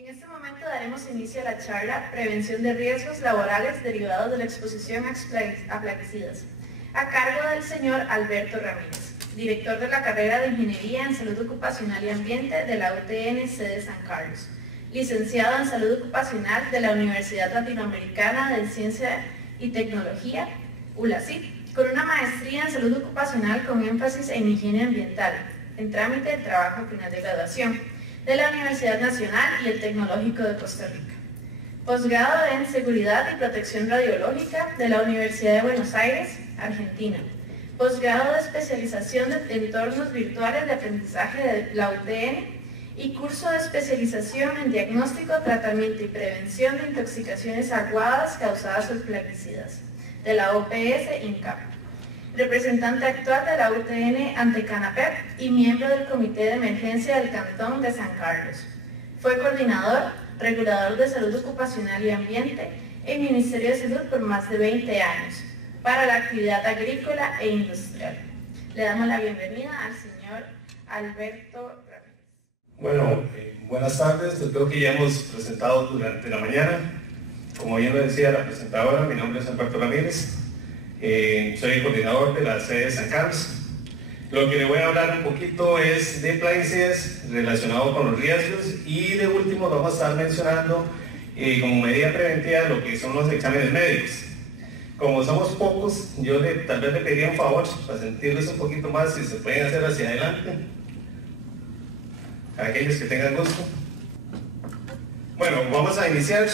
En este momento daremos inicio a la charla Prevención de riesgos laborales derivados de la exposición a plaguicidas, a cargo del señor Alberto Ramírez, director de la carrera de Ingeniería en Salud Ocupacional y Ambiente de la UTN sede San Carlos, licenciado en Salud Ocupacional de la Universidad Latinoamericana de Ciencia y Tecnología, ULACIT, con una maestría en Salud Ocupacional con énfasis en higiene ambiental, en trámite de trabajo final de graduación, de la Universidad Nacional y el Tecnológico de Costa Rica. Posgrado en Seguridad y Protección Radiológica de la Universidad de Buenos Aires, Argentina. Posgrado de Especialización de Entornos Virtuales de Aprendizaje de la UTN y curso de especialización en Diagnóstico, Tratamiento y Prevención de Intoxicaciones Agudas causadas por plaguicidas, de la OPS INCAP. Representante actual de la UTN ante CANAPEP y miembro del Comité de Emergencia del Cantón de San Carlos. Fue coordinador, regulador de salud ocupacional y ambiente en el Ministerio de Salud por más de 20 años, para la actividad agrícola e industrial. Le damos la bienvenida al señor Alberto Ramírez. Bueno, buenas tardes, espero que ya hemos presentado durante la mañana. Como bien lo decía la presentadora, mi nombre es Alberto Ramírez. Soy el coordinador de la sede de San Carlos. Lo que le voy a hablar un poquito es de plaguicidas relacionado con los riesgos y de último vamos a estar mencionando como medida preventiva lo que son los exámenes médicos. Como somos pocos, yo tal vez le pediría un favor para sentirles un poquito más si se pueden hacer hacia adelante, a aquellos que tengan gusto. Bueno, vamos a iniciar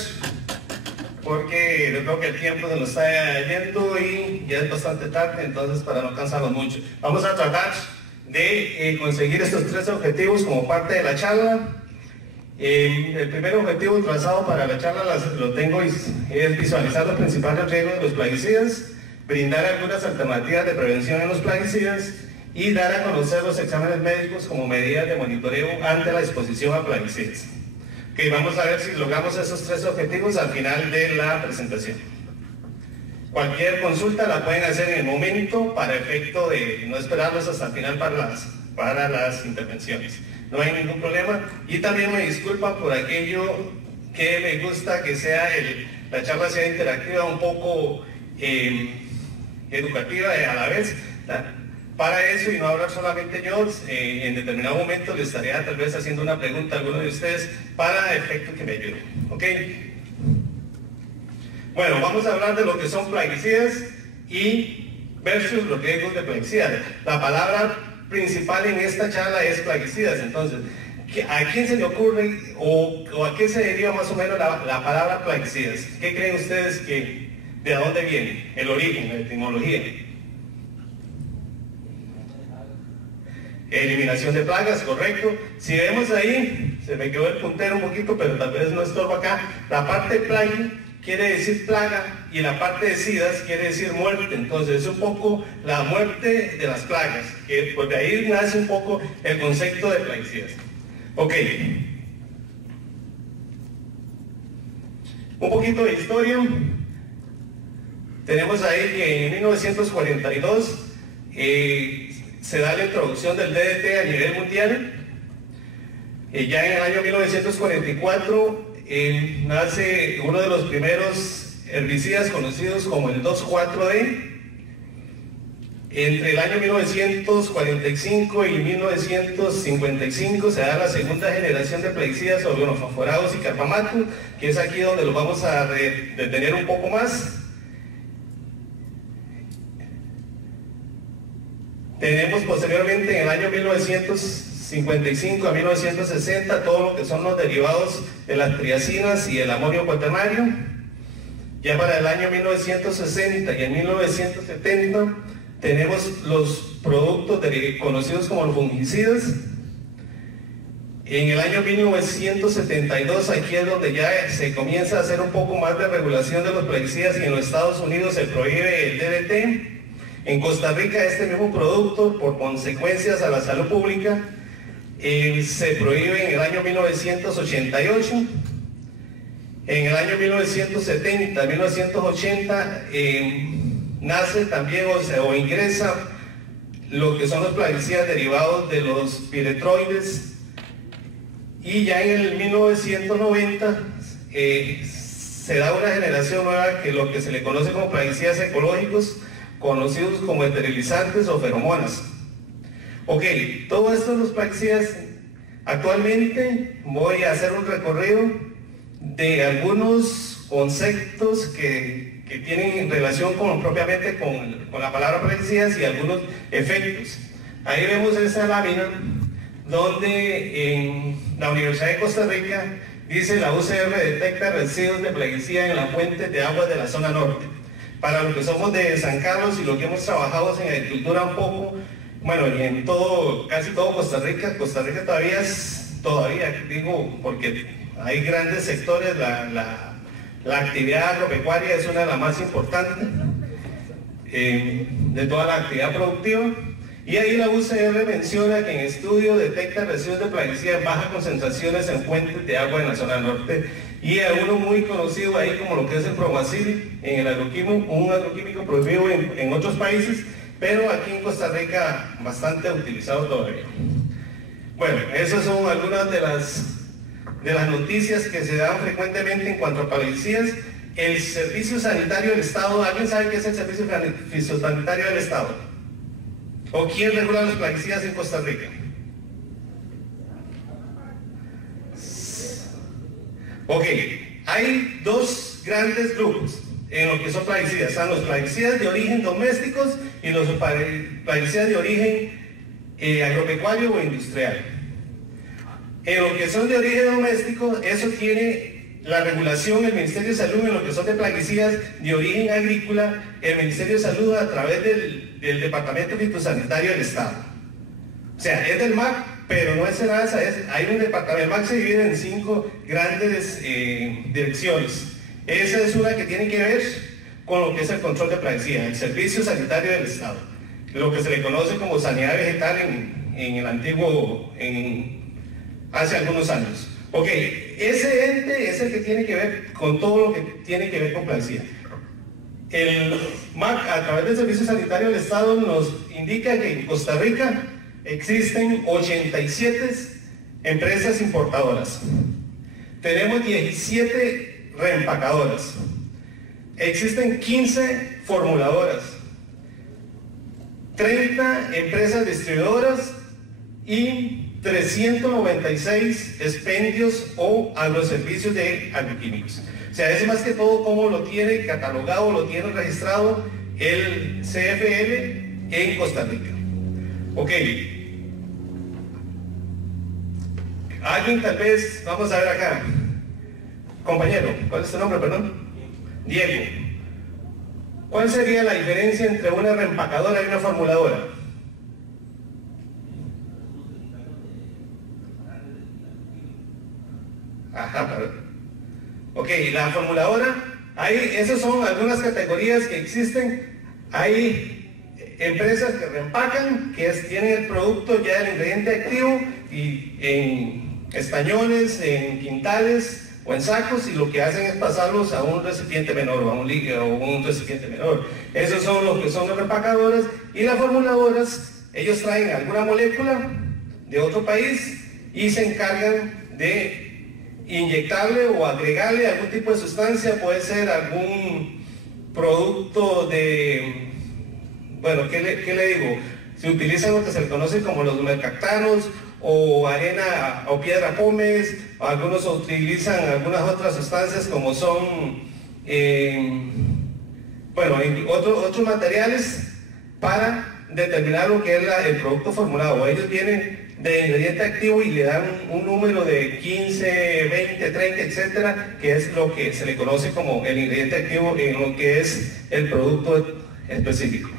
porque yo creo que el tiempo se nos está yendo y ya es bastante tarde, entonces para no cansarnos mucho. Vamos a tratar de conseguir estos tres objetivos como parte de la charla. El primer objetivo trazado para la charla lo tengo es visualizar los principales riesgos de los plaguicidas, brindar algunas alternativas de prevención en los plaguicidas y dar a conocer los exámenes médicos como medidas de monitoreo ante la exposición a plaguicidas. Okay, vamos a ver si logramos esos tres objetivos al final de la presentación. Cualquier consulta la pueden hacer en el momento para efecto de no esperarlos hasta el final para las intervenciones. No hay ningún problema y también me disculpan por aquello que me gusta que sea la charla sea interactiva, un poco educativa a la vez. Para eso y no hablar solamente yo, en determinado momento le estaría tal vez haciendo una pregunta a alguno de ustedes para efecto que me ayude. ¿Ok? Bueno, vamos a hablar de lo que son plaguicidas y versus los riesgos de plaguicidas. La palabra principal en esta charla es plaguicidas, entonces, ¿a quién se le ocurre o a qué se deriva más o menos la palabra plaguicidas? ¿Qué creen ustedes de dónde viene? El origen, la etimología. Eliminación de plagas, correcto. Si vemos ahí, se me quedó el puntero un poquito, pero tal vez no estorbo acá. La parte plagi quiere decir plaga y la parte de sidas quiere decir muerte. Entonces es un poco la muerte de las plagas, que pues de ahí nace un poco el concepto de plaguicidas. Ok. Un poquito de historia. Tenemos ahí que en 1942 se da la introducción del DDT a nivel mundial. Ya en el año 1944 nace uno de los primeros herbicidas conocidos como el 2,4-D. Entre el año 1945 y 1955 se da la segunda generación de plaguicidas organofosforados y carbamato, que es aquí donde lo vamos a detener un poco más. Tenemos posteriormente en el año 1955 a 1960 todo lo que son los derivados de las triacinas y el amonio cuaternario. Ya para el año 1960 y en 1970 tenemos los productos conocidos como los fungicidas. En el año 1972 aquí es donde ya se comienza a hacer un poco más de regulación de los plaguicidas y en los Estados Unidos se prohíbe el DDT. En Costa Rica este mismo producto, por consecuencias a la salud pública, se prohíbe en el año 1988. En el año 1970, 1980, nace también o ingresa lo que son los plaguicidas derivados de los piretroides y ya en el 1990 se da una generación nueva que lo que se le conoce como plaguicidas ecológicos, conocidos como esterilizantes o feromonas. Ok, todo esto de los plaguicidas, actualmente voy a hacer un recorrido de algunos conceptos que tienen relación propiamente con la palabra plaguicidas y algunos efectos. Ahí vemos esa lámina donde en la Universidad de Costa Rica dice: la UCR detecta residuos de plaguicida en las fuentes de agua de la zona norte. Para los que somos de San Carlos y los que hemos trabajado en agricultura un poco, bueno, y en casi todo Costa Rica todavía digo, porque hay grandes sectores, la actividad agropecuaria es una de las más importantes de toda la actividad productiva. Y ahí la UCR menciona que en estudio detecta residuos de plaguicida en bajas concentraciones en fuentes de agua en la zona norte. Y hay uno muy conocido ahí como lo que es el Promacil, en el un agroquímico prohibido en otros países, pero aquí en Costa Rica bastante utilizado todavía. Bueno, esas son algunas de las noticias que se dan frecuentemente en cuanto a plaguicidas. El Servicio Sanitario del Estado, ¿alguien sabe qué es el Servicio Sanitario del Estado? ¿O quién regula los plaguicidas en Costa Rica? Ok, hay dos grandes grupos en lo que son plaguicidas. Están los plaguicidas de origen domésticos y los plaguicidas de origen agropecuario o industrial. En lo que son de origen doméstico, eso tiene la regulación el Ministerio de Salud. En lo que son de plaguicidas de origen agrícola, el Ministerio de Salud a través del Departamento Fitosanitario del Estado. O sea, es del MAC, pero no es SENASA, hay un departamento. El MAC se divide en 5 grandes direcciones. Esa es una que tiene que ver con lo que es el control de plaguicidas, el Servicio Sanitario del Estado, lo que se le conoce como sanidad vegetal en el antiguo, hace algunos años. Ok, ese ente es el que tiene que ver con todo lo que tiene que ver con plaguicidas. El MAC, a través del Servicio Sanitario del Estado, nos indica que en Costa Rica existen 87 empresas importadoras. Tenemos 17 reempacadoras. Existen 15 formuladoras, 30 empresas distribuidoras y 396 expendios o agroservicios de agroquímicos. O sea, es más que todo cómo lo tiene catalogado, lo tiene registrado el CFL en Costa Rica. Ok. Alguien tal vez, vamos a ver acá. Compañero, ¿cuál es tu nombre, perdón? Diego. ¿Cuál sería la diferencia entre una reempacadora y una formuladora? Ajá, perdón. Ok, la formuladora, esas son algunas categorías que existen. Hay empresas que reempacan, que tienen el producto ya el ingrediente activo y en estañones, en quintales o en sacos, y lo que hacen es pasarlos a un recipiente menor o a un líquido o un recipiente menor. Esos son los que son las reempacadoras. Y las formuladoras, ellos traen alguna molécula de otro país y se encargan de inyectarle o agregarle algún tipo de sustancia. Puede ser algún producto de, bueno, ¿qué le digo? Se utilizan lo que se le conoce como los mercaptanos o arena o piedra pómez, o algunos utilizan algunas otras sustancias como son bueno, otros materiales para determinar lo que es el producto formulado. Ellos vienen de ingrediente activo y le dan un número de 15, 20, 30, etcétera, que es lo que se le conoce como el ingrediente activo en lo que es el producto específico.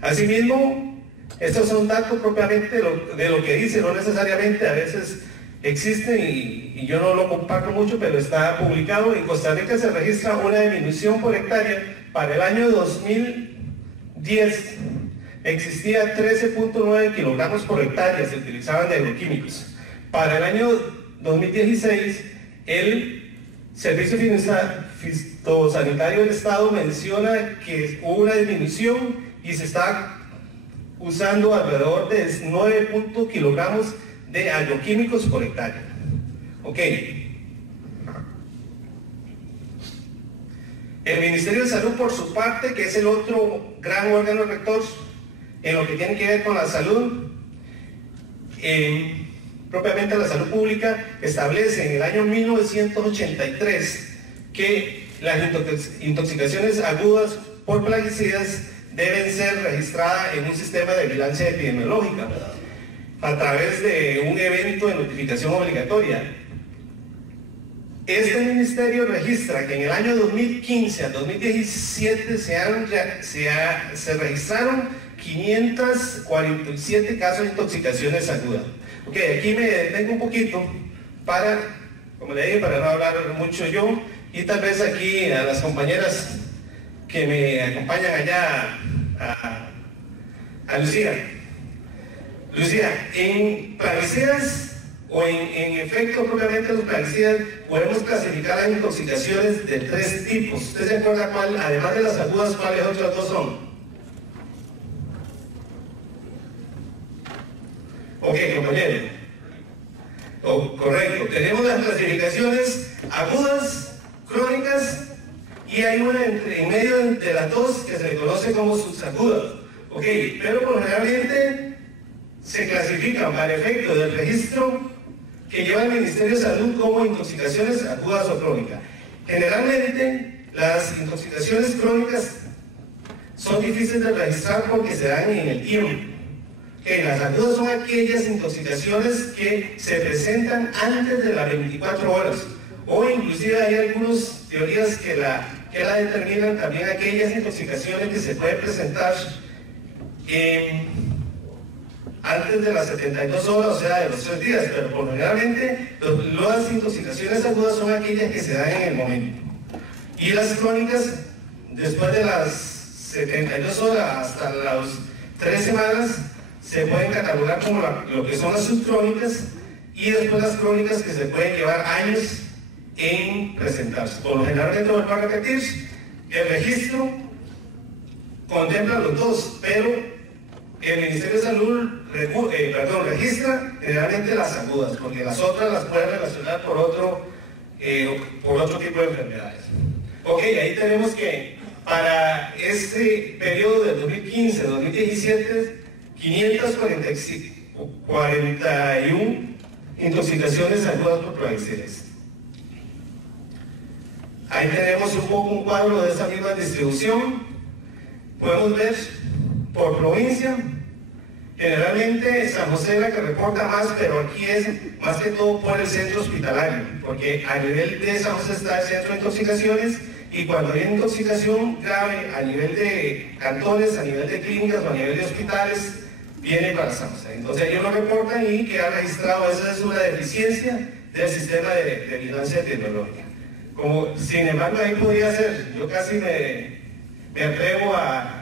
Asimismo, estos son datos propiamente de lo que dice, no necesariamente, a veces existen y yo no lo comparto mucho, pero está publicado. En Costa Rica se registra una disminución por hectárea. Para el año 2010 existía 13.9 kilogramos por hectárea se utilizaban de agroquímicos. Para el año 2016 el Servicio Fitosanitario del Estado menciona que hubo una disminución y se está usando alrededor de 9 kilogramos de agroquímicos por hectárea. Ok. El Ministerio de Salud, por su parte, que es el otro gran órgano rector en lo que tiene que ver con la salud, propiamente la salud pública, establece en el año 1983 que las intoxicaciones agudas por plaguicidas deben ser registradas en un sistema de vigilancia epidemiológica a través de un evento de notificación obligatoria. Este ministerio registra que en el año 2015 al 2017 se registraron 547 casos de intoxicaciones agudas. Ok, aquí me detengo un poquito para, como le dije, para no hablar mucho yo, y tal vez aquí a las compañeras que me acompañan allá, a Lucía. Lucía, en plaguicidas o en efecto propiamente los plaguicidas podemos clasificar las intoxicaciones de 3 tipos. ¿Usted se acuerda cuál, además de las agudas, cuáles otras 2 son? Ok, compañero. Correcto. Tenemos las clasificaciones agudas, crónicas, y hay una en medio de las 2 que se le conoce como subagudas. Ok, pero generalmente se clasifican para efecto del registro que lleva el Ministerio de Salud como intoxicaciones agudas o crónicas. Generalmente las intoxicaciones crónicas son difíciles de registrar porque se dan en el tiempo. Las agudas son aquellas intoxicaciones que se presentan antes de las 24 horas, o inclusive hay algunas teorías que la determinan también aquellas intoxicaciones que se pueden presentar antes de las 72 horas, o sea, de los 3 días, pero por generalmente las intoxicaciones agudas son aquellas que se dan en el momento. Y las crónicas, después de las 72 horas hasta las 3 semanas, se pueden catalogar como lo que son las subcrónicas, y después las crónicas que se pueden llevar años en presentarse. Por lo generalmente, vuelvo a repetir, el registro contempla los 2, pero el Ministerio de Salud registra generalmente las agudas, porque las otras las puede relacionar por otro tipo de enfermedades. Ok, ahí tenemos que para este periodo del 2015-2017, 541 intoxicaciones agudas por plaguicidas. Ahí tenemos un poco un cuadro de esa misma distribución. Podemos ver por provincia. Generalmente San José es la que reporta más, pero aquí es más que todo por el centro hospitalario, porque a nivel de San José está el centro de intoxicaciones, y cuando hay intoxicación grave a nivel de cantones, a nivel de clínicas o a nivel de hospitales, viene para San José. Entonces ellos lo reportan y queda registrado. Esa es una deficiencia del sistema de vigilancia epidemiológica. Sin embargo, ahí podría ser, yo casi me atrevo a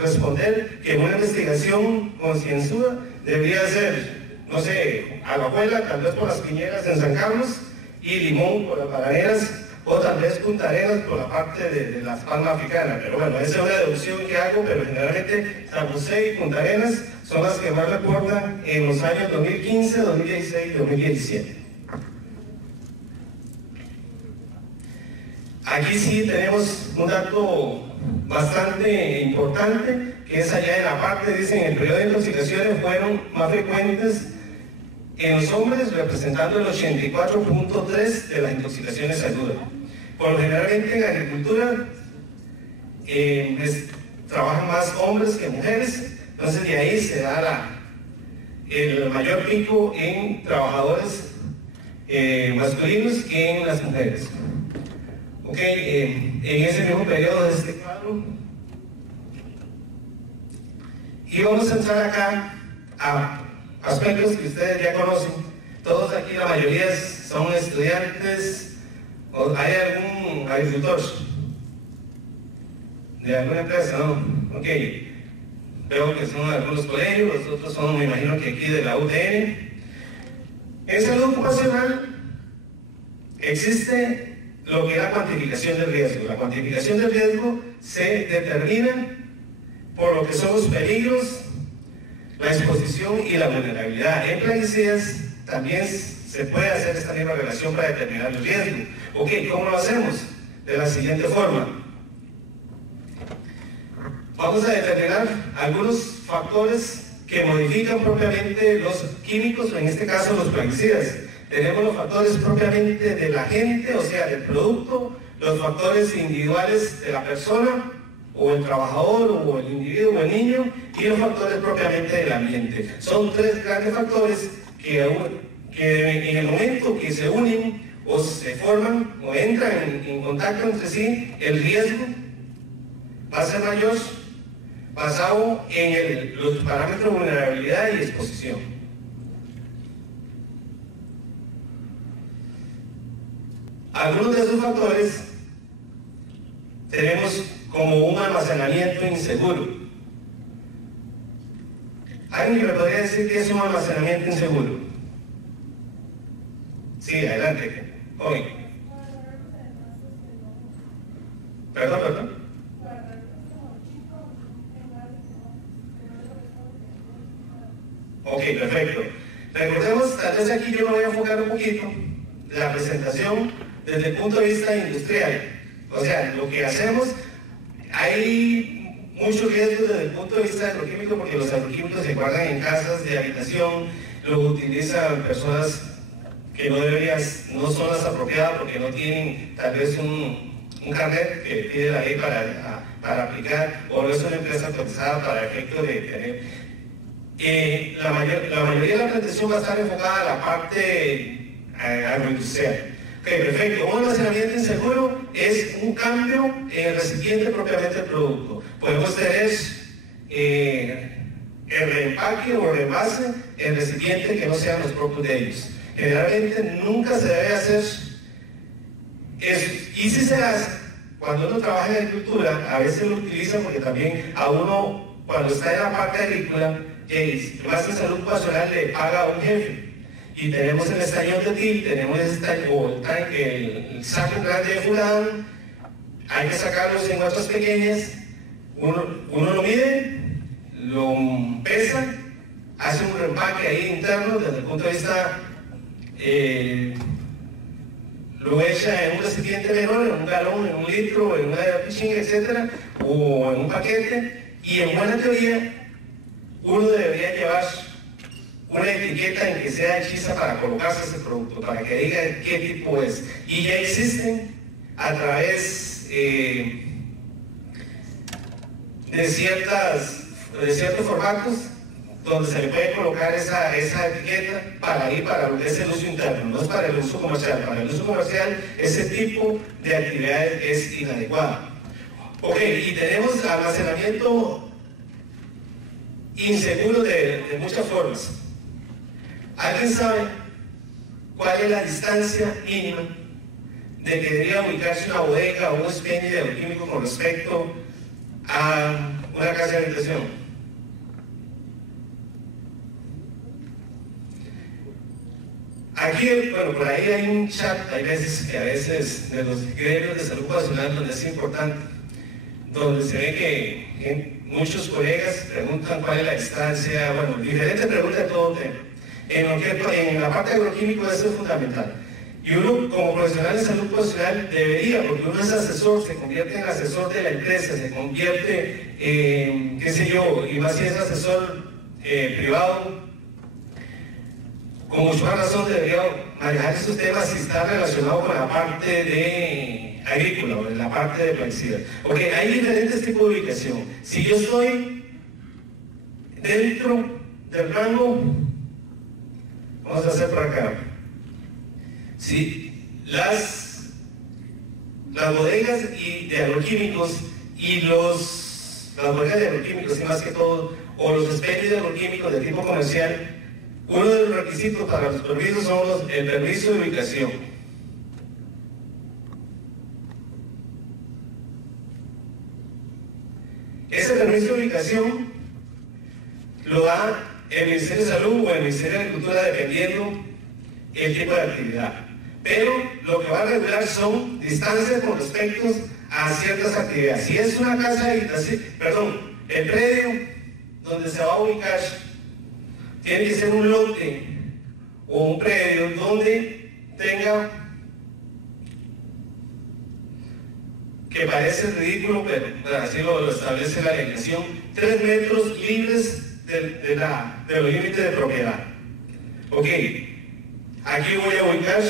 responder que una investigación concienzuda debería ser, no sé, Alajuela, tal vez por las Piñeras en San Carlos, y Limón por las Bananeras, o tal vez Punta Arenas por la parte de las Palmas Africanas. Pero bueno, esa es una deducción que hago, pero generalmente San José y Punta Arenas son las que más reportan en los años 2015, 2016 y 2017. Aquí sí tenemos un dato bastante importante, que es allá en la parte, dicen, el periodo de intoxicaciones fueron más frecuentes en los hombres, representando el 84.3% de las intoxicaciones agudas. Por lo generalmente en agricultura trabajan más hombres que mujeres, entonces de ahí se da el mayor pico en trabajadores masculinos que en las mujeres. Ok, en ese mismo periodo de este cuadro. Y vamos a entrar acá a aspectos que ustedes ya conocen. Todos aquí, la mayoría son estudiantes, o hay algún agricultor de alguna empresa, ¿no? Ok, veo que son algunos colegios, los otros son, me imagino que aquí de la UTN. En salud ocupacional existe lo que es la cuantificación del riesgo. La cuantificación del riesgo se determina por lo que son los peligros, la exposición y la vulnerabilidad. En plaguicidas también se puede hacer esta misma relación para determinar el riesgo. Ok, ¿cómo lo hacemos? De la siguiente forma. Vamos a determinar algunos factores que modifican propiamente los químicos, o en este caso los plaguicidas. Tenemos los factores propiamente del agente, o sea, del producto, los factores individuales de la persona, o el trabajador, o el individuo, o el niño, y los factores propiamente del ambiente. Son tres grandes factores que en el momento que se unen, o se forman, o entran en contacto entre sí, el riesgo va a ser mayor, basado en los parámetros de vulnerabilidad y exposición. Algunos de esos factores tenemos como un almacenamiento inseguro. ¿Alguien que me podría decir qué es un almacenamiento inseguro? Sí, adelante. Hoy. Perdón. Ok, perfecto. Recordemos, tal vez aquí yo me voy a enfocar un poquito la presentación desde el punto de vista industrial. O sea, lo que hacemos, hay muchos riesgos desde el punto de vista agroquímico, porque los agroquímicos se guardan en casas de habitación, lo utilizan personas que no son las apropiadas porque no tienen tal vez un carnet que pide la ley para aplicar, o no es una empresa autorizada para efecto de tener. La mayoría de la plantación va a estar enfocada a la parte agroindustrial. Ok, perfecto. Un almacenamiento inseguro es un cambio en el recipiente propiamente del producto. Podemos tener el reempaque o reembase en recipientes que no sean los propios de ellos. Generalmente nunca se debe hacer eso. Y si se hace, cuando uno trabaja en agricultura, a veces lo utilizan porque también a uno, cuando está en la parte agrícola, más que salud ocupacional, le paga a un jefe. Y tenemos el estañón de til, tenemos el saco grande de fulano, hay que sacarlos en muestras pequeñas, uno lo mide, lo pesa, hace un reempaque ahí interno desde el punto de vista, lo echa en un recipiente menor, en un galón, en un litro, en una piscina, etcétera, o en un paquete, y en buena teoría uno debería llevar una etiqueta en que sea hechiza para colocarse ese producto, para que diga qué tipo es. Y ya existen a través de ciertos formatos donde se le puede colocar esa etiqueta para lo que es el uso interno, no es para el uso comercial. Para el uso comercial ese tipo de actividades es inadecuada. Ok, y tenemos almacenamiento inseguro de muchas formas. ¿Alguien sabe cuál es la distancia mínima de que debería ubicarse una bodega o un expendio de agroquímico con respecto a una casa de habitación? Aquí, bueno, por ahí hay un chat, hay veces de los gremios de salud ocupacional donde es importante, donde se ve que muchos colegas preguntan cuál es la distancia, bueno, diferentes preguntas de todo tema. En la parte agroquímica eso es fundamental. Y uno, como profesional de salud ocupacional, debería, porque uno es asesor, se convierte en asesor de la empresa, se convierte en, qué sé yo, y más si es asesor privado, con mucha más razón debería manejar esos temas si está relacionado con la parte de agrícola o en la parte de plaguicidas. Porque hay diferentes tipos de ubicación. Si yo estoy dentro del rango, vamos a hacer por acá. Si las bodegas de agroquímicos y las bodegas de agroquímicos, y más que todo, o los expendios de agroquímicos de tipo comercial, uno de los requisitos para los permisos son el permiso de ubicación. Ese permiso de ubicación lo da el Ministerio de Salud o el Ministerio de Agricultura dependiendo el tipo de actividad. Pero lo que va a regular son distancias con respecto a ciertas actividades. Si es una casa de habitación, el predio donde se va a ubicar tiene que ser un lote o un predio donde tenga, que parece ridículo, pero así lo establece la legislación, 3 metros libres de los límites de propiedad. Ok, aquí voy a ubicar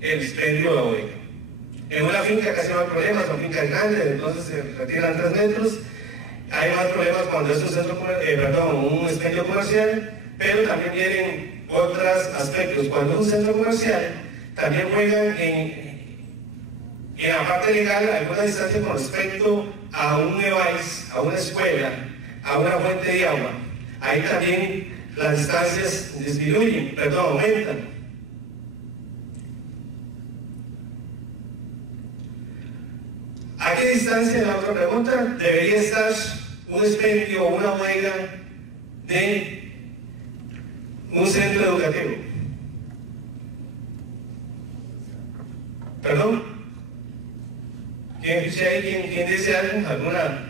el expendio de la bodega. En una finca casi no hay problemas, son fincas grandes, entonces se retiran 3 metros. Hay más problemas cuando es un expendio comercial, pero también vienen otros aspectos. Cuando es un centro comercial, también juegan en la parte legal alguna distancia con respecto a un EVAIS, a una escuela, a una fuente de agua. Ahí también las distancias disminuyen, aumentan. ¿A qué distancia, la otra pregunta, debería estar un expendio o una bodega de un centro educativo? ¿Perdón? ¿Quién dice algo? ¿Alguna?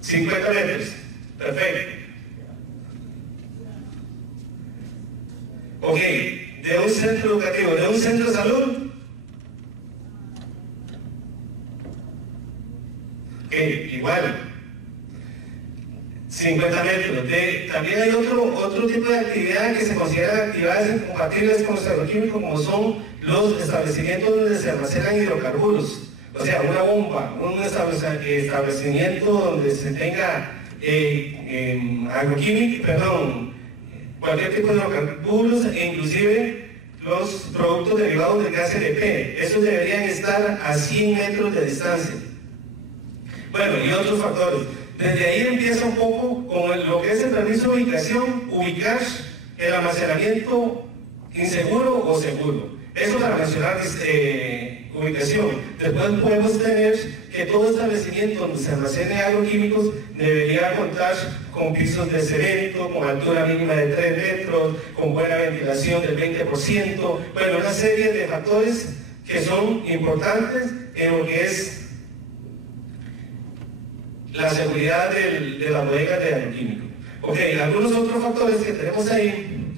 50 metros. Perfecto. Ok, de un centro educativo, de un centro de salud. Igual, 50 metros. También hay otro tipo de actividad que se consideran actividades incompatibles con los agroquímicos, como son los establecimientos donde se almacenan hidrocarburos. O sea, una bomba, un establecimiento donde se tenga cualquier tipo de hidrocarburos, e inclusive los productos derivados del gas LP. Esos deberían estar a 100 metros de distancia. Bueno, y otros factores. Desde ahí empieza un poco con lo que es el permiso de ubicación, ubicar el almacenamiento inseguro o seguro. Eso para mencionar ubicación. Después podemos tener que todo establecimiento donde se almacene agroquímicos debería contar con pisos de cemento, con altura mínima de 3 metros, con buena ventilación del 20%. Bueno, una serie de factores que son importantes en lo que es la seguridad de las bodegas de agroquímicos. Ok, algunos otros factores que tenemos ahí,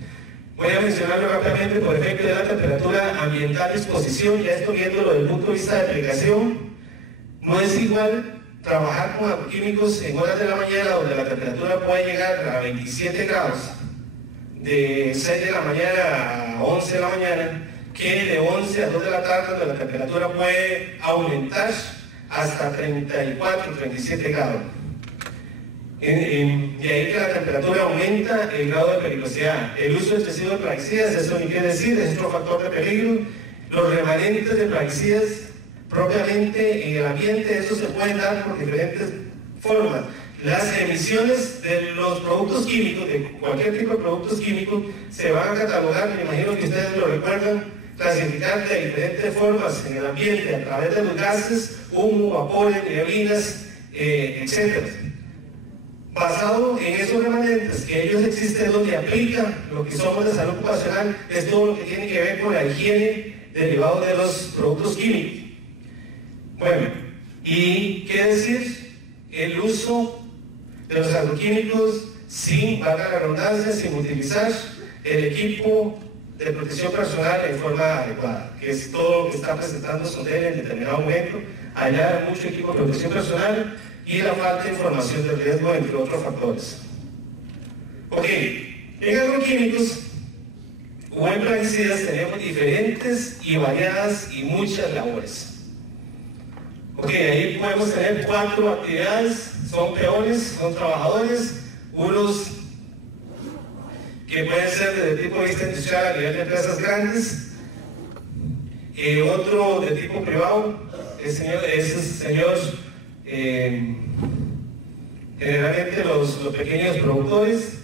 voy a mencionarlo rápidamente por efecto de la temperatura ambiental de exposición, ya esto viéndolo desde el punto de vista de aplicación. No es igual trabajar con agroquímicos en horas de la mañana donde la temperatura puede llegar a 27 grados, de 6 de la mañana a 11 de la mañana, que de 11 a 2 de la tarde donde la temperatura puede aumentar hasta 34, 37 grados. De ahí que la temperatura aumenta el grado de peligrosidad. El uso excesivo de plaguicidas, eso ni qué decir, es otro factor de peligro. Los remanentes de plaguicidas propiamente en el ambiente, eso se puede dar por diferentes formas. Las emisiones de los productos químicos, de cualquier tipo de productos químicos, se van a catalogar, me imagino que ustedes lo recuerdan, clasificar de diferentes formas en el ambiente a través de los gases, humo, vapores, neblinas, etc. Basado en esos remanentes que ellos existen, donde aplica lo que somos de salud ocupacional, es todo lo que tiene que ver con la higiene derivado de los productos químicos. Bueno, y qué decir, el uso de los agroquímicos sin, valga la redundancia, sin utilizar el equipo de protección personal en forma adecuada, que es todo lo que está presentando SONDEL en determinado momento. Allá mucho equipo de protección personal y la falta de información del riesgo, entre otros factores. Ok, en agroquímicos o en plaguicidas tenemos diferentes y variadas y muchas labores. Ok, ahí podemos tener 4 actividades, son peones, son trabajadores, unos que pueden ser desde el tipo de vista industrial a nivel de empresas grandes, otro de tipo privado, generalmente los pequeños productores,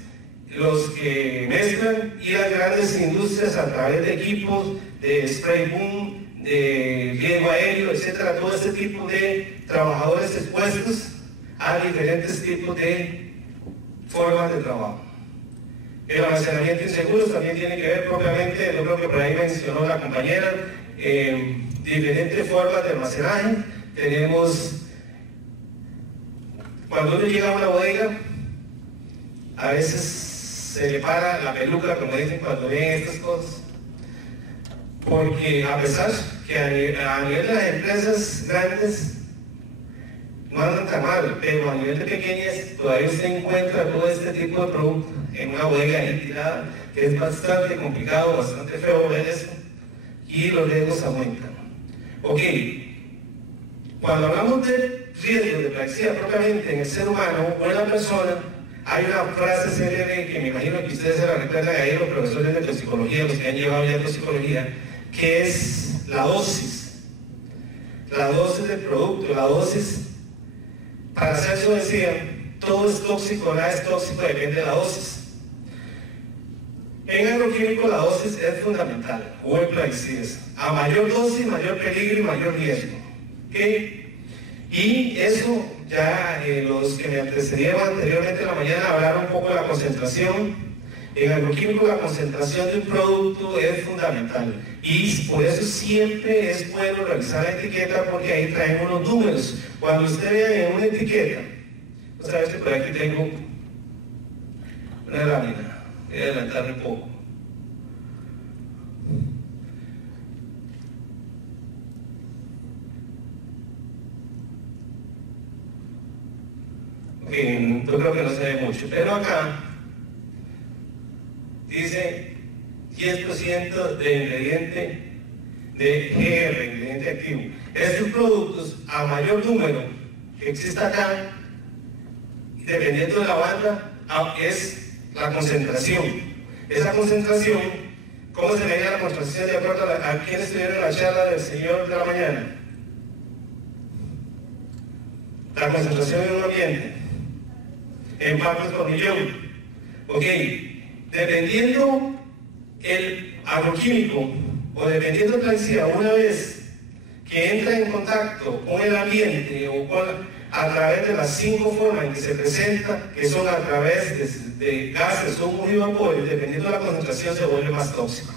los que mezclan, y las grandes industrias a través de equipos de spray boom, de riego aéreo, etcétera, todo este tipo de trabajadores expuestos a diferentes tipos de formas de trabajo. El almacenamiento inseguro también tiene que ver propiamente, yo creo que por ahí mencionó la compañera, diferentes formas de almacenaje. Tenemos, cuando uno llega a una bodega, a veces se le para la peluca, como dicen cuando ven estas cosas. Porque a pesar que a nivel de las empresas grandes no andan tan mal, pero a nivel de pequeñas todavía se encuentra todo este tipo de producto en una bodega ahí tirada, que es bastante complicado, bastante feo ver eso, y los riesgos aumentan. Ok, cuando hablamos de riesgos de plaguicida propiamente en el ser humano o en la persona, hay una frase célebre que me imagino que ustedes se la recuerdan ahí, los profesores de toxicología, los que han llevado ya toxicología, que es la dosis del producto, la dosis. Para hacer eso decían, todo es tóxico, nada es tóxico, depende de la dosis. En agroquímico la dosis es fundamental, o en plaguicidas. A mayor dosis, mayor peligro y mayor riesgo. ¿Okay? Y eso ya los que me antecedieron anteriormente en la mañana hablaron un poco de la concentración. En agroquímico la concentración de un producto es fundamental y por eso siempre es bueno revisar la etiqueta, porque ahí traen unos números. Cuando usted vea en una etiqueta, vamos a ver si por aquí tengo una lámina, voy a adelantarme un poco. Yo creo que no se ve mucho, pero acá dice 10% de ingrediente de GR, ingrediente activo. Estos productos, a mayor número que exista acá, dependiendo de la banda, es la concentración. Esa concentración, ¿cómo se medía la concentración de acuerdo a quienes estuvieron en la charla del señor de la mañana? La concentración en un ambiente, en partes por millón. Ok. Dependiendo el agroquímico o dependiendo la plaguicida, una vez que entra en contacto con el ambiente o a través de las 5 formas en que se presenta, que son a través de gases, humos y vapores, dependiendo de la concentración se vuelve más tóxico.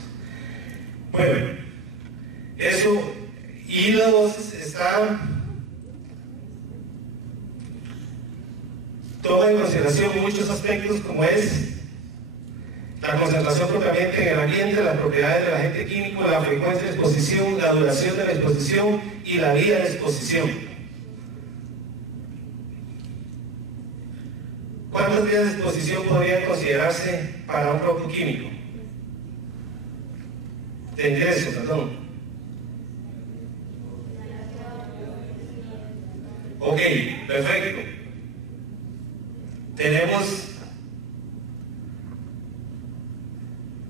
Bueno, eso, y la dosis está, toma en consideración muchos aspectos, como es la concentración propiamente en el ambiente, las propiedades del agente químico, la frecuencia de exposición, la duración de la exposición y la vía de exposición. ¿Cuántas vías de exposición podrían considerarse para un producto químico? De ingreso, perdón. Ok, perfecto. Tenemos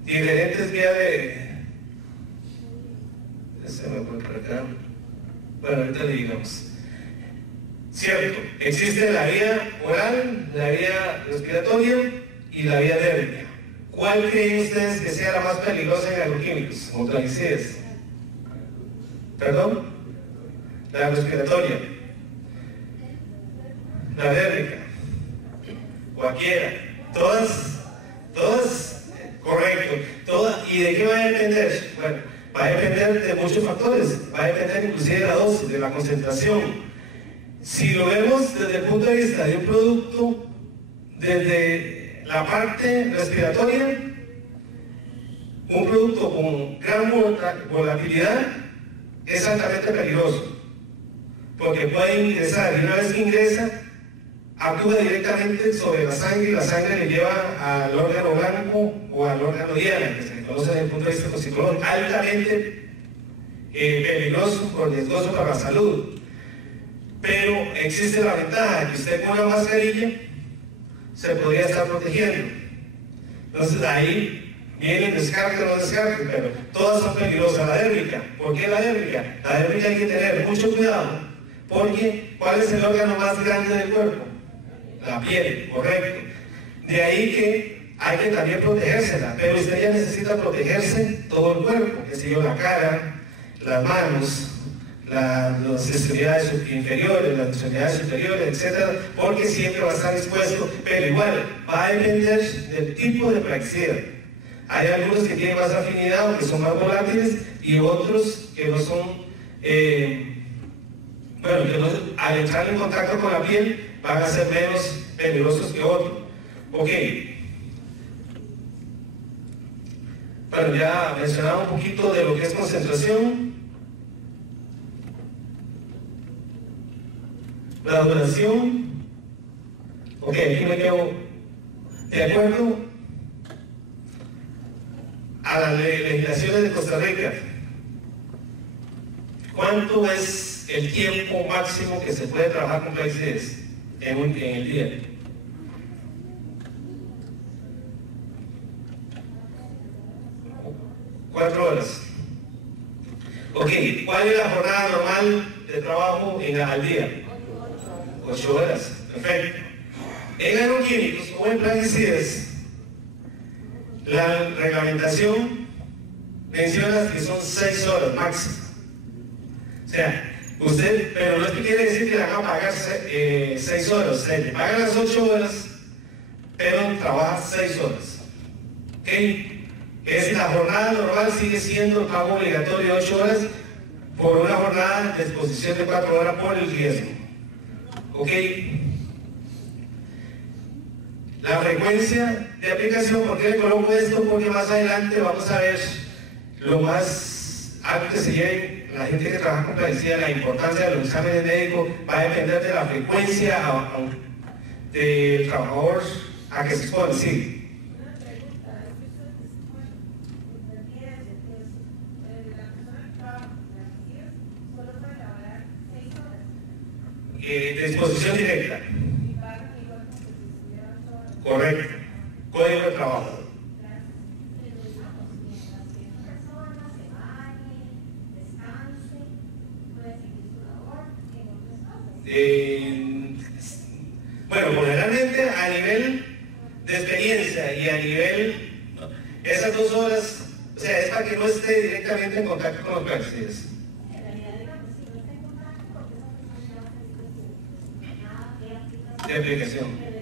diferentes vías de... Se me fue por acá. Bueno, ahorita le digamos. Cierto, existe la vía oral, la vía respiratoria y la vía dérmica. ¿Cuál creen ustedes que sea la más peligrosa en agroquímicos o plaguicidas? ¿Perdón? La respiratoria. La dérmica. Cualquiera. Todas, correcto. ¿Y de qué va a depender? Bueno, va a depender de muchos factores. Va a depender inclusive de la dosis, de la concentración. Si lo vemos desde el punto de vista de un producto, desde la parte respiratoria, un producto con gran volatilidad es altamente peligroso, porque puede ingresar, y una vez que ingresa, actúa directamente sobre la sangre, y la sangre le lleva al órgano blanco o al órgano diana, que se le conoce desde el punto de vista toxicológico, altamente peligroso o riesgoso para la salud. Pero existe la ventaja de que usted con una mascarilla se podría estar protegiendo. Entonces ahí viene el descarte o no descarte, pero todas son peligrosas. La dérmica, ¿por qué la dérmica? La dérmica hay que tener mucho cuidado, porque ¿cuál es el órgano más grande del cuerpo? La piel, correcto. De ahí que hay que también protegérsela, pero usted ya necesita protegerse todo el cuerpo, que sé yo, la cara, las manos, las extremidades inferiores, las extremidades superiores, etc., porque siempre va a estar expuesto, pero igual va a depender del tipo de plaguicida. Hay algunos que tienen más afinidad o que son más volátiles y otros que no son, bueno, que no, al entrar en contacto con la piel van a ser menos peligrosos que otros. Ok. Bueno, ya mencionaba un poquito de lo que es concentración. La duración. Ok, aquí me quedo de acuerdo a las legislaciones de Costa Rica. ¿Cuánto es el tiempo máximo que se puede trabajar con plaguicidas en el día? ¿4 horas? Ok, ¿cuál es la jornada normal de trabajo al día? 8 horas, perfecto. En agroquímicos o en plaguicidas, la reglamentación menciona que son 6 horas máximo. O sea, usted, pero no es que quiere decir que le van a pagar 6 horas, usted le paga las 8 horas, pero trabaja 6 horas. ¿Ok? La jornada normal sigue siendo el pago obligatorio de 8 horas por una jornada de exposición de 4 horas por el riesgo. ¿Ok? La frecuencia de aplicación, ¿por qué le coloco esto? Porque más adelante vamos a ver lo más alto que se lleve la gente que trabaja con plaguicidas, la importancia de los exámenes médicos va a depender de la frecuencia del trabajador a que se expone. Sí. De exposición directa. Correcto. Código de trabajo. Bueno, generalmente a nivel de experiencia y a nivel, esas 2 horas, o sea, es para que no esté directamente en contacto con los plaguicidas. De aplicación.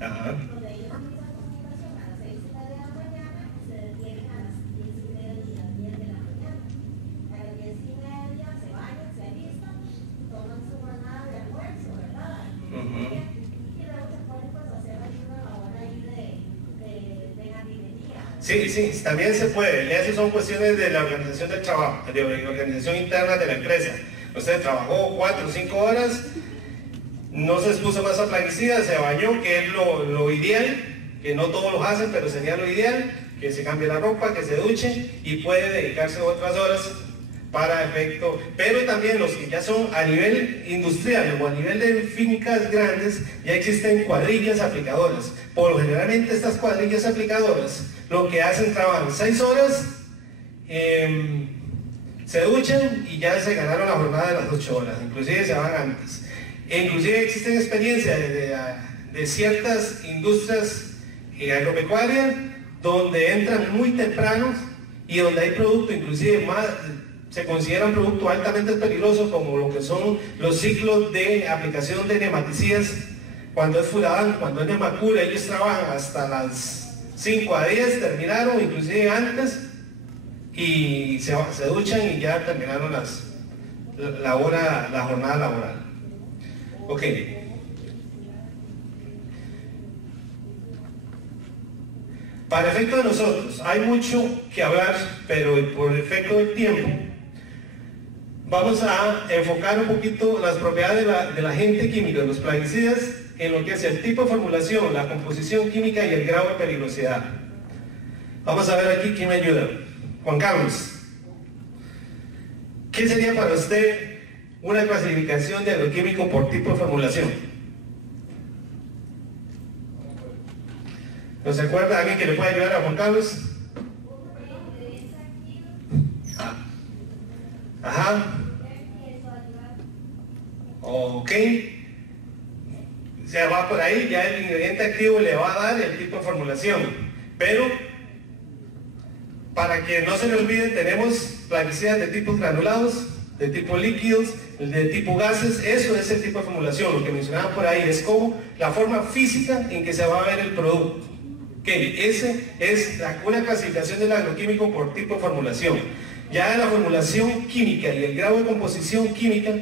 Ajá. Sí, también se puede. Esas son cuestiones de la organización del trabajo, de la organización interna de la empresa. Usted trabajó 4 o 5 horas, no se expuso más a plaguicidas, se bañó, que es lo ideal, que no todos lo hacen, pero sería lo ideal, que se cambie la ropa, que se duche y puede dedicarse otras horas para efecto. Pero también los que ya son a nivel industrial o a nivel de fincas grandes, ya existen cuadrillas aplicadoras. Por lo generalmente estas cuadrillas aplicadoras lo que hacen, trabajan 6 horas, se duchan y ya se ganaron la jornada de las 8 horas, inclusive se van antes. Inclusive existen experiencias de ciertas industrias agropecuarias donde entran muy temprano y donde hay productos inclusive más, se consideran productos altamente peligrosos, como lo que son los ciclos de aplicación de nematicidas. Cuando es furadán, cuando es nemacura, ellos trabajan hasta las 5 a 10, terminaron inclusive antes y se duchan y ya terminaron la jornada laboral. Ok. Para efecto de nosotros, hay mucho que hablar, pero por efecto del tiempo, vamos a enfocar un poquito las propiedades del agente químico de los plaguicidas en lo que es el tipo de formulación, la composición química y el grado de peligrosidad. Vamos a ver aquí quién me ayuda. Juan Carlos, ¿qué sería para usted una clasificación de agroquímico por tipo de formulación? ¿No se acuerda alguien que le pueda ayudar a Juan Carlos? Ajá. Ok. Se va por ahí, ya el ingrediente activo le va a dar el tipo de formulación. Pero, para que no se le olvide, tenemos plaguicidas de tipos granulados, de tipo líquidos, de tipo gases. Eso es el tipo de formulación. Lo que mencionaba por ahí es como la forma física en que se va a ver el producto. Ese es una clasificación del agroquímico por tipo de formulación. Ya la formulación química y el grado de composición química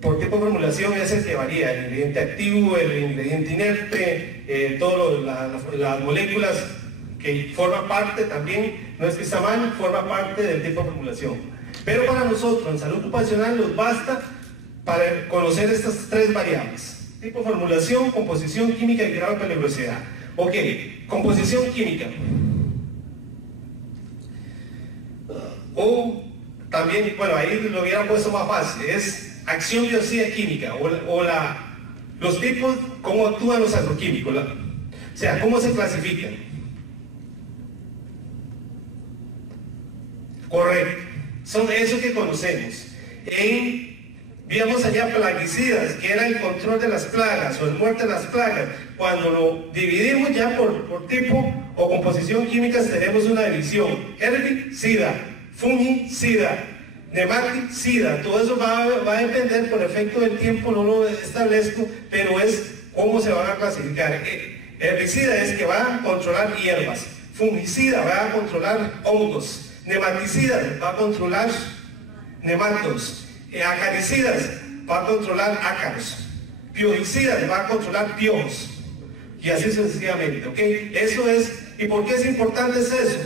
por tipo de formulación es el que varía, el ingrediente activo, el ingrediente inerte, todas las moléculas que forman parte también, no es que está mal, forma parte del tipo de formulación. Pero para nosotros en salud ocupacional nos basta para conocer estas tres variables: tipo de formulación, composición química y grado de peligrosidad. Ok, composición química. O también, bueno, ahí lo hubiera puesto más fácil, es acción biocida química o los tipos, cómo actúan los agroquímicos, o sea, cómo se clasifican. Correcto, son eso que conocemos. Digamos allá, plaguicidas, que era el control de las plagas o el muerte de las plagas. Cuando lo dividimos ya por tipo o composición química, tenemos una división: herbicida, fungicida, nematicida. Todo eso va a depender, por efecto del tiempo no lo establezco, pero es cómo se van a clasificar. Herbicida es que va a controlar hierbas, fungicida va a controlar hongos, nematicida va a controlar nematodos, acaricidas va a controlar ácaros, piojicidas va a controlar piojos, y así sucesivamente, ¿ok? Eso es. ¿Y por qué es importante eso?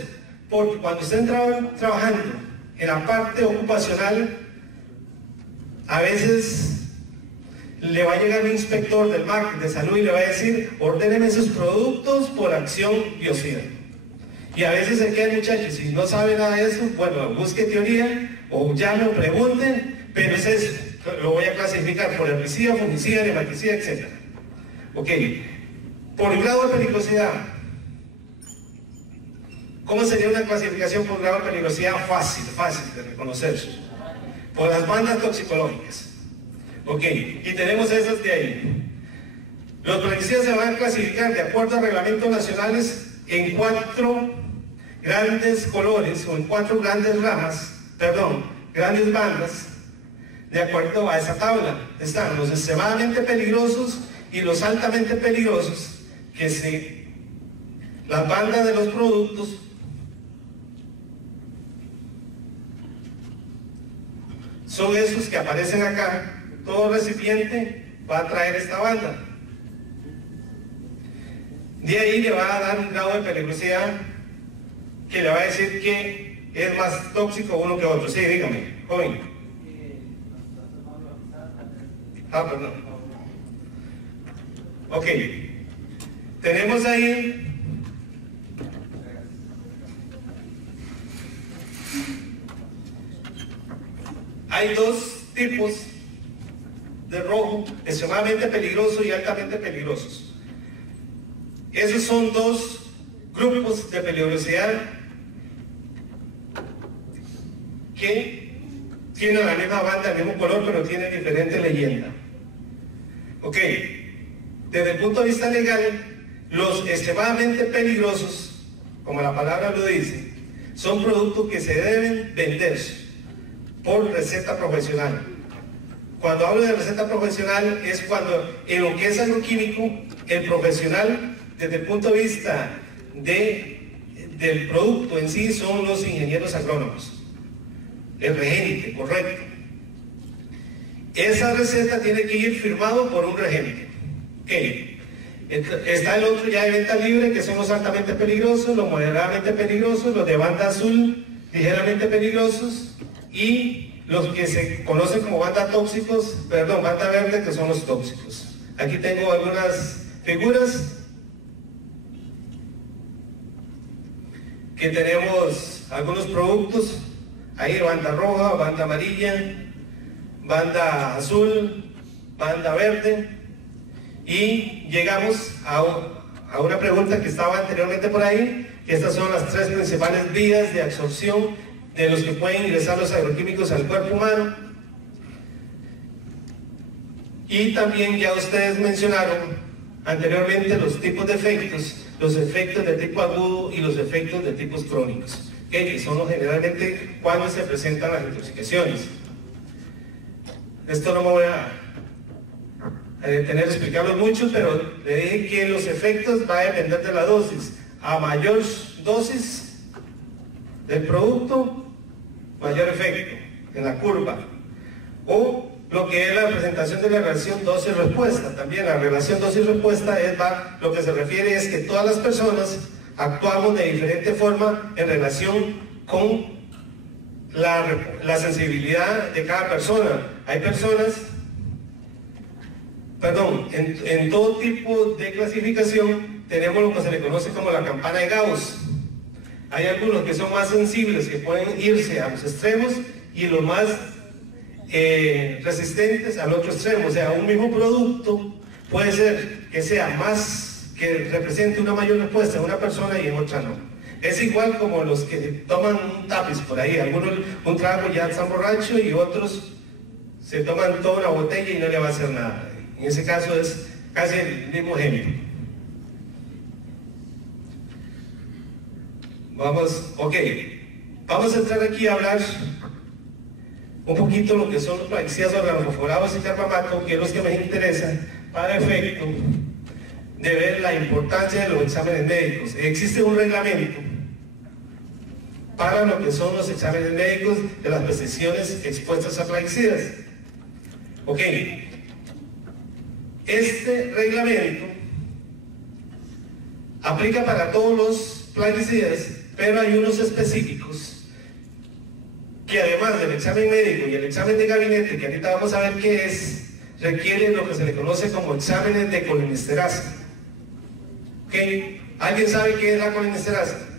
Porque cuando estén trabajando en la parte ocupacional, a veces le va a llegar un inspector del MAC de salud y le va a decir: ordéneme esos productos por acción biocida. Y a veces se quedan, muchachos, si no sabe nada de eso, bueno, busque teoría o llame o pregunte, pero es eso, lo voy a clasificar por herbicida, fungicida, nematicida, etc. Ok, por grado de peligrosidad. ¿Cómo sería una clasificación por grado de peligrosidad? Fácil de reconocer. Por las bandas toxicológicas. Ok, y tenemos esas de ahí. Los plaguicidas se van a clasificar de acuerdo a reglamentos nacionales en 4 grandes colores o en 4 grandes grandes bandas. De acuerdo a esa tabla están los extremadamente peligrosos y los altamente peligrosos, las bandas de los productos son esos que aparecen acá. Todo recipiente va a traer esta banda. De ahí le va a dar un grado de peligrosidad que le va a decir que es más tóxico uno que otro. Sí, dígame, joven. Perdón. Ok. Tenemos ahí hay 2 tipos de rojo: extremadamente peligroso y altamente peligrosos. Esos son 2 grupos de peligrosidad que tienen la misma banda, el mismo color, pero tienen diferente leyenda. Ok, desde el punto de vista legal, los extremadamente peligrosos, como la palabra lo dice, son productos que se deben vender por receta profesional. Cuando hablo de receta profesional es cuando en lo que es agroquímico, el profesional, desde el punto de vista del producto en sí, son los ingenieros agrónomos. El regente, correcto. Esa receta tiene que ir firmado por un regente. Okay. Está el otro ya de venta libre, que son los altamente peligrosos, los moderadamente peligrosos, los de banda azul, ligeramente peligrosos, y los que se conocen como banda verde, que son los tóxicos. Aquí tengo algunas figuras que tenemos algunos productos, ahí banda roja, banda amarilla, banda azul, banda verde, y llegamos a una pregunta que estaba anteriormente por ahí, que estas son las 3 principales vías de absorción de los que pueden ingresar los agroquímicos al cuerpo humano. Y también ya ustedes mencionaron anteriormente los tipos de efectos, los efectos de tipo agudo y los efectos de tipos crónicos, que son generalmente cuando se presentan las intoxicaciones. Esto no me voy a detener a explicarlo mucho, pero le dije que los efectos van a depender de la dosis. A mayor dosis del producto, mayor efecto en la curva. O lo que es la presentación de la relación dosis-respuesta. También la relación dosis-respuesta lo que se refiere es que todas las personas actuamos de diferente forma en relación con la sensibilidad de cada persona. Hay personas, en todo tipo de clasificación tenemos lo que se le conoce como la campana de Gauss. Hay algunos que son más sensibles, que pueden irse a los extremos, y los más resistentes al otro extremo. O sea, un mismo producto puede ser que represente una mayor respuesta en una persona y en otra no. Es igual como los que toman un tapiz por ahí, algunos un trago ya están borrachos y otros se toman toda una botella y no le va a hacer nada. En ese caso es casi el mismo ejemplo. Vamos a entrar aquí a hablar un poquito lo que son los plaguicidas organofosforados y carbamato, que es los que me interesan para efecto de ver la importancia de los exámenes médicos. Existe un reglamento para lo que son los exámenes médicos de las precauciones expuestas a plaguicidas. Este reglamento aplica para todos los plaguicidas, pero hay unos específicos que, además del examen médico y el examen de gabinete, que ahorita vamos a ver qué es, requieren lo que se le conoce como exámenes de colinesterasa. ¿Alguien sabe qué es la colinesterasa?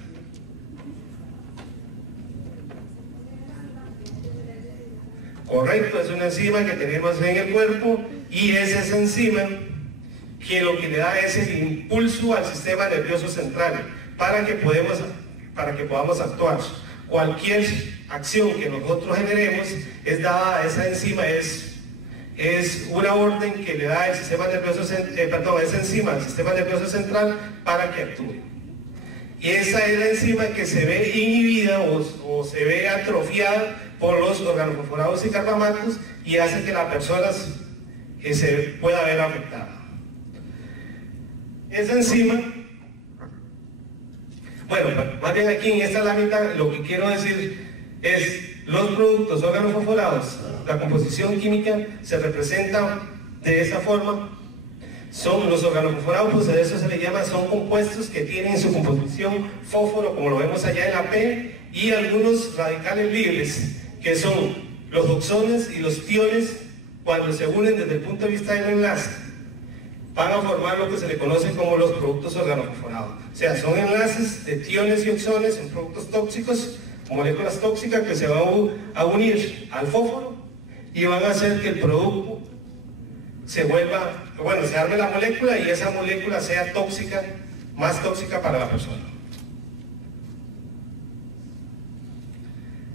Correcto, es una enzima que tenemos en el cuerpo, y es esa enzima que lo que le da es el impulso al sistema nervioso central para que podamos actuar. Cualquier acción que nosotros generemos es dada a esa enzima, es una orden que le da el sistema nervioso esa enzima al sistema nervioso central para que actúe. Y esa es la enzima que se ve inhibida o se ve atrofiada por los organofosforados y carbamatos, y hace que la persona se pueda ver afectada. Esa enzima, más bien aquí en esta lámina lo que quiero decir es los productos organofosforados, la composición química se representa de esa forma. Son los organofosforados, pues a eso se le llama, son compuestos que tienen en su composición fósforo, como lo vemos allá en la P, y algunos radicales libres, que son los oxones y los tiones. Cuando se unen desde el punto de vista del enlace, van a formar lo que se le conoce como los productos organofosforados. O sea, son enlaces de tiones y oxones, son productos tóxicos, moléculas tóxicas que se van a unir al fósforo y van a hacer que el producto se arme la molécula, y esa molécula sea tóxica, más tóxica para la persona.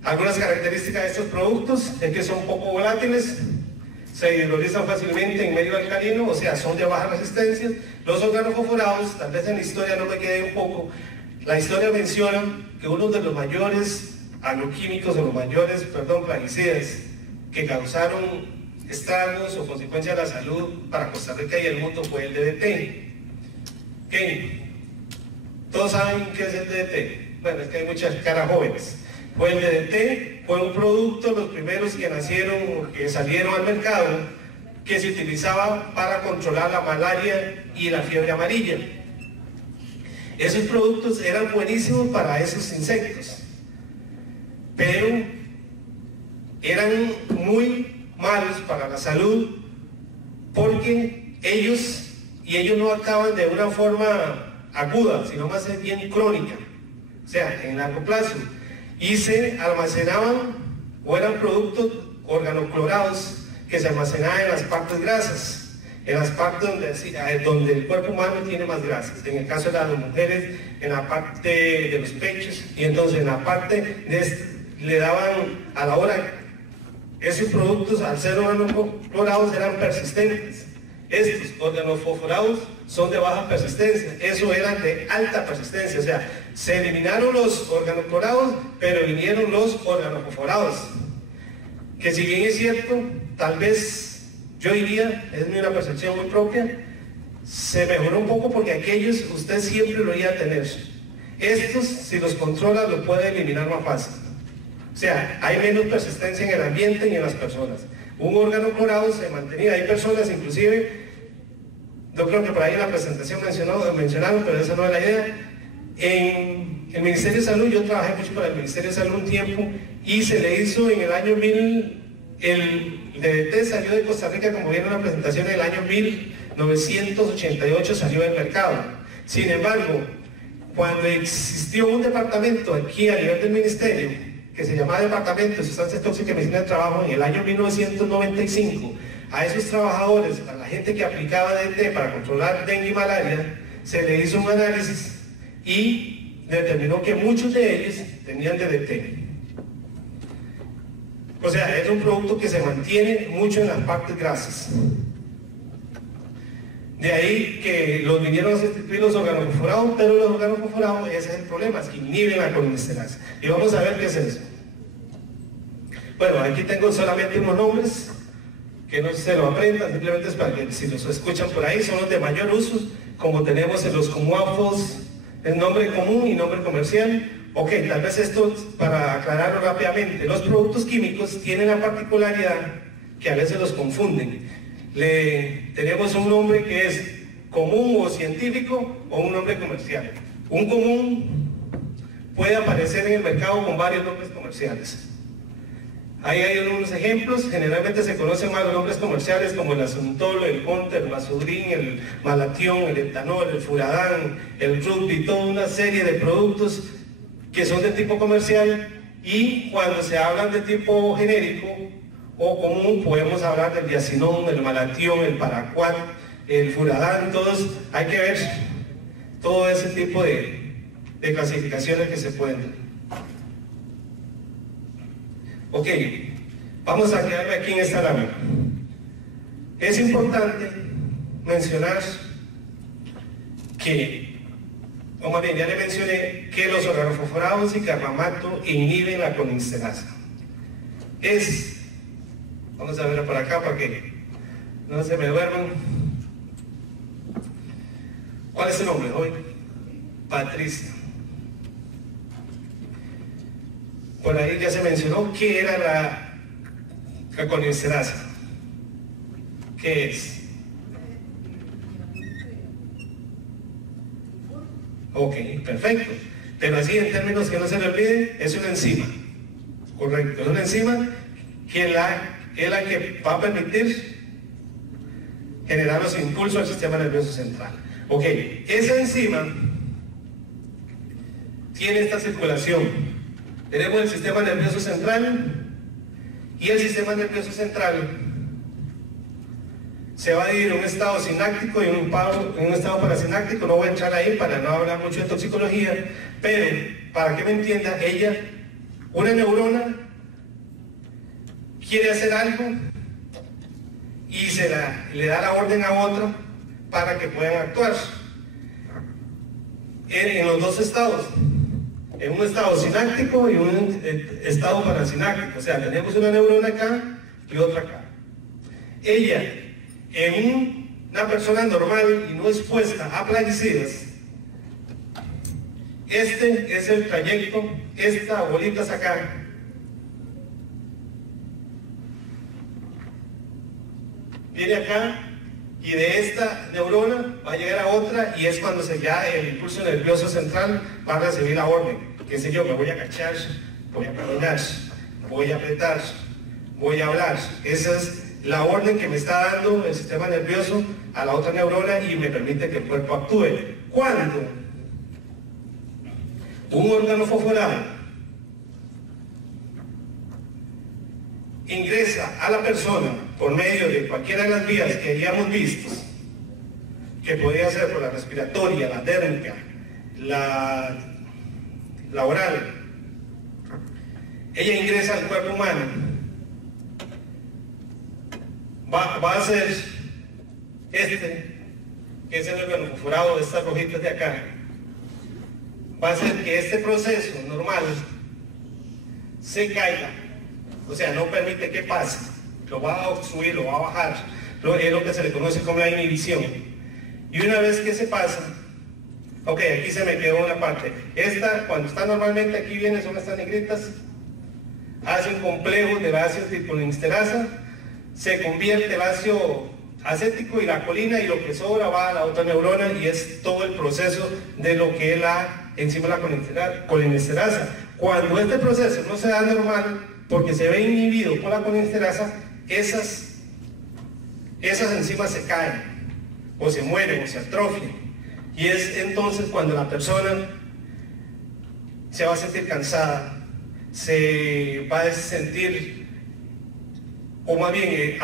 Algunas características de estos productos es que son poco volátiles, se hidrolizan fácilmente en medio alcalino, o sea, son de baja resistencia. Los organofosforados, tal vez en la historia no me quede un poco, la historia menciona que uno de los mayores agroquímicos, o los mayores, plaguicidas que causaron estragos o consecuencias de la salud para Costa Rica y el mundo fue el DDT. ¿Todos saben qué es el DDT? Bueno, es que hay muchas caras jóvenes. Pues el DDT fue un producto, los primeros que nacieron, que salieron al mercado, que se utilizaba para controlar la malaria y la fiebre amarilla. Esos productos eran buenísimos para esos insectos, pero eran muy malos para la salud, porque ellos no acaban de una forma aguda, sino más bien crónica, o sea, en largo plazo. Y se almacenaban, o eran productos organoclorados que se almacenaban en las partes grasas, en las partes donde el cuerpo humano tiene más grasas. En el caso de las mujeres, en la parte de los pechos, y entonces en la parte le daban a la hora, esos productos al ser organoclorados eran persistentes. Estos organofosforados son de baja persistencia, eso eran de alta persistencia, o sea, se eliminaron los organoclorados, pero vinieron los organofosforados, que si bien es cierto, tal vez, yo diría, es una percepción muy propia, se mejoró un poco porque aquellos usted siempre lo iba a tener. Estos, si los controla, los puede eliminar más fácil. O sea, hay menos persistencia en el ambiente y en las personas. un órgano clorado se mantenía. Hay personas, inclusive, yo creo que por ahí en la presentación mencionaron, pero esa no es la idea. En el Ministerio de Salud, yo trabajé mucho para el Ministerio de Salud un tiempo, y se le hizo en el año 1000, el DDT salió de Costa Rica, como vieron en la presentación, en el año 1988 salió del mercado. Sin embargo, cuando existió un departamento aquí a nivel del Ministerio, que se llamaba Departamento de Sustancias Tóxicas y Medicina del Trabajo, en el año 1995, a esos trabajadores, a la gente que aplicaba DDT para controlar dengue y malaria, se le hizo un análisis y determinó que muchos de ellos tenían DDT. O sea, es un producto que se mantiene mucho en las partes grasas. De ahí que los vinieron a sustituir los organofosforados, pero los organofosforados, ese es el problema, es que inhiben la colinesterasa. Y vamos a ver qué es eso. Bueno, aquí tengo solamente unos nombres, que no se lo aprendan, simplemente es para que si los escuchan por ahí, son los de mayor uso, como tenemos en los comuafos, el nombre común y nombre comercial. Ok, tal vez esto, para aclararlo rápidamente, los productos químicos tienen la particularidad que a veces los confunden. Tenemos un nombre que es común o científico, o un nombre comercial. Un común puede aparecer en el mercado con varios nombres comerciales. Ahí hay unos ejemplos. Generalmente se conocen más los nombres comerciales como el Asuntol, el Conte, el Masudrin, el Malatión, el Etanol, el Furadán, el Rugby, toda una serie de productos que son de tipo comercial, y cuando se hablan de tipo genérico o común, podemos hablar del Diacinón, el Malatión, el Paraquat, el Furadán. Todos, hay que ver todo ese tipo de clasificaciones que se pueden dar. Ok, vamos a quedarme aquí en esta lámina. Es importante mencionar que, o más bien, ya le mencioné que los organofosforados y carbamato inhiben la colinesterasa. Vamos a ver por acá para que no se me duerman. ¿Cuál es su nombre hoy? Patricia. Por ahí ya se mencionó qué era la colinesterasa. ¿Qué es? Ok, perfecto. Pero así, en términos que no se le olvide, es una enzima. Correcto, es una enzima que es la que va a permitir generar los impulsos al sistema nervioso central. Ok, esa enzima tiene esta circulación. Tenemos el sistema nervioso central, y el sistema nervioso central se va a dividir en un estado sináptico y en un estado parasináptico. No voy a entrar ahí para no hablar mucho de toxicología, pero para que me entienda, una neurona quiere hacer algo y le da la orden a otra para que puedan actuar en los dos estados, en un estado sináptico y un estado parasináptico. O sea, tenemos una neurona acá y otra acá. En una persona normal y no expuesta a plaguicidas, este es el trayecto, esta bolita es acá. Viene acá, y de esta neurona va a llegar a otra, y es cuando ya el impulso nervioso central va a recibir la orden. Qué sé yo, me voy a agachar, voy a caminar, voy a apretar, voy a hablar. Esa es la orden que me está dando el sistema nervioso a la otra neurona y me permite que el cuerpo actúe. Cuando un órgano fosforado ingresa a la persona por medio de cualquiera de las vías que hayamos visto, que podría ser por la respiratoria, la dérmica, la oral, ella ingresa al cuerpo humano, va a hacer que es el órgano fosforado de estas rojitas de acá, va a hacer que este proceso normal se caiga, o sea, no permite que pase, lo va a obstruir, lo va a bajar, es lo que se le conoce como la inhibición. Y una vez que se pasa, ok, aquí se me quedó una parte, cuando está normalmente, aquí viene, son estas negritas, hace un complejo de ácido tipo colinesterasa, se convierte el ácido acético y la colina, y lo que sobra va a la otra neurona, y es todo el proceso de lo que es la enzima de la colinesterasa. Cuando este proceso no se da normal, porque se ve inhibido por la colinesterasa, esas enzimas se caen, o se mueren, o se atrofian, y es entonces cuando la persona se va a sentir cansada, se va a sentir, o más bien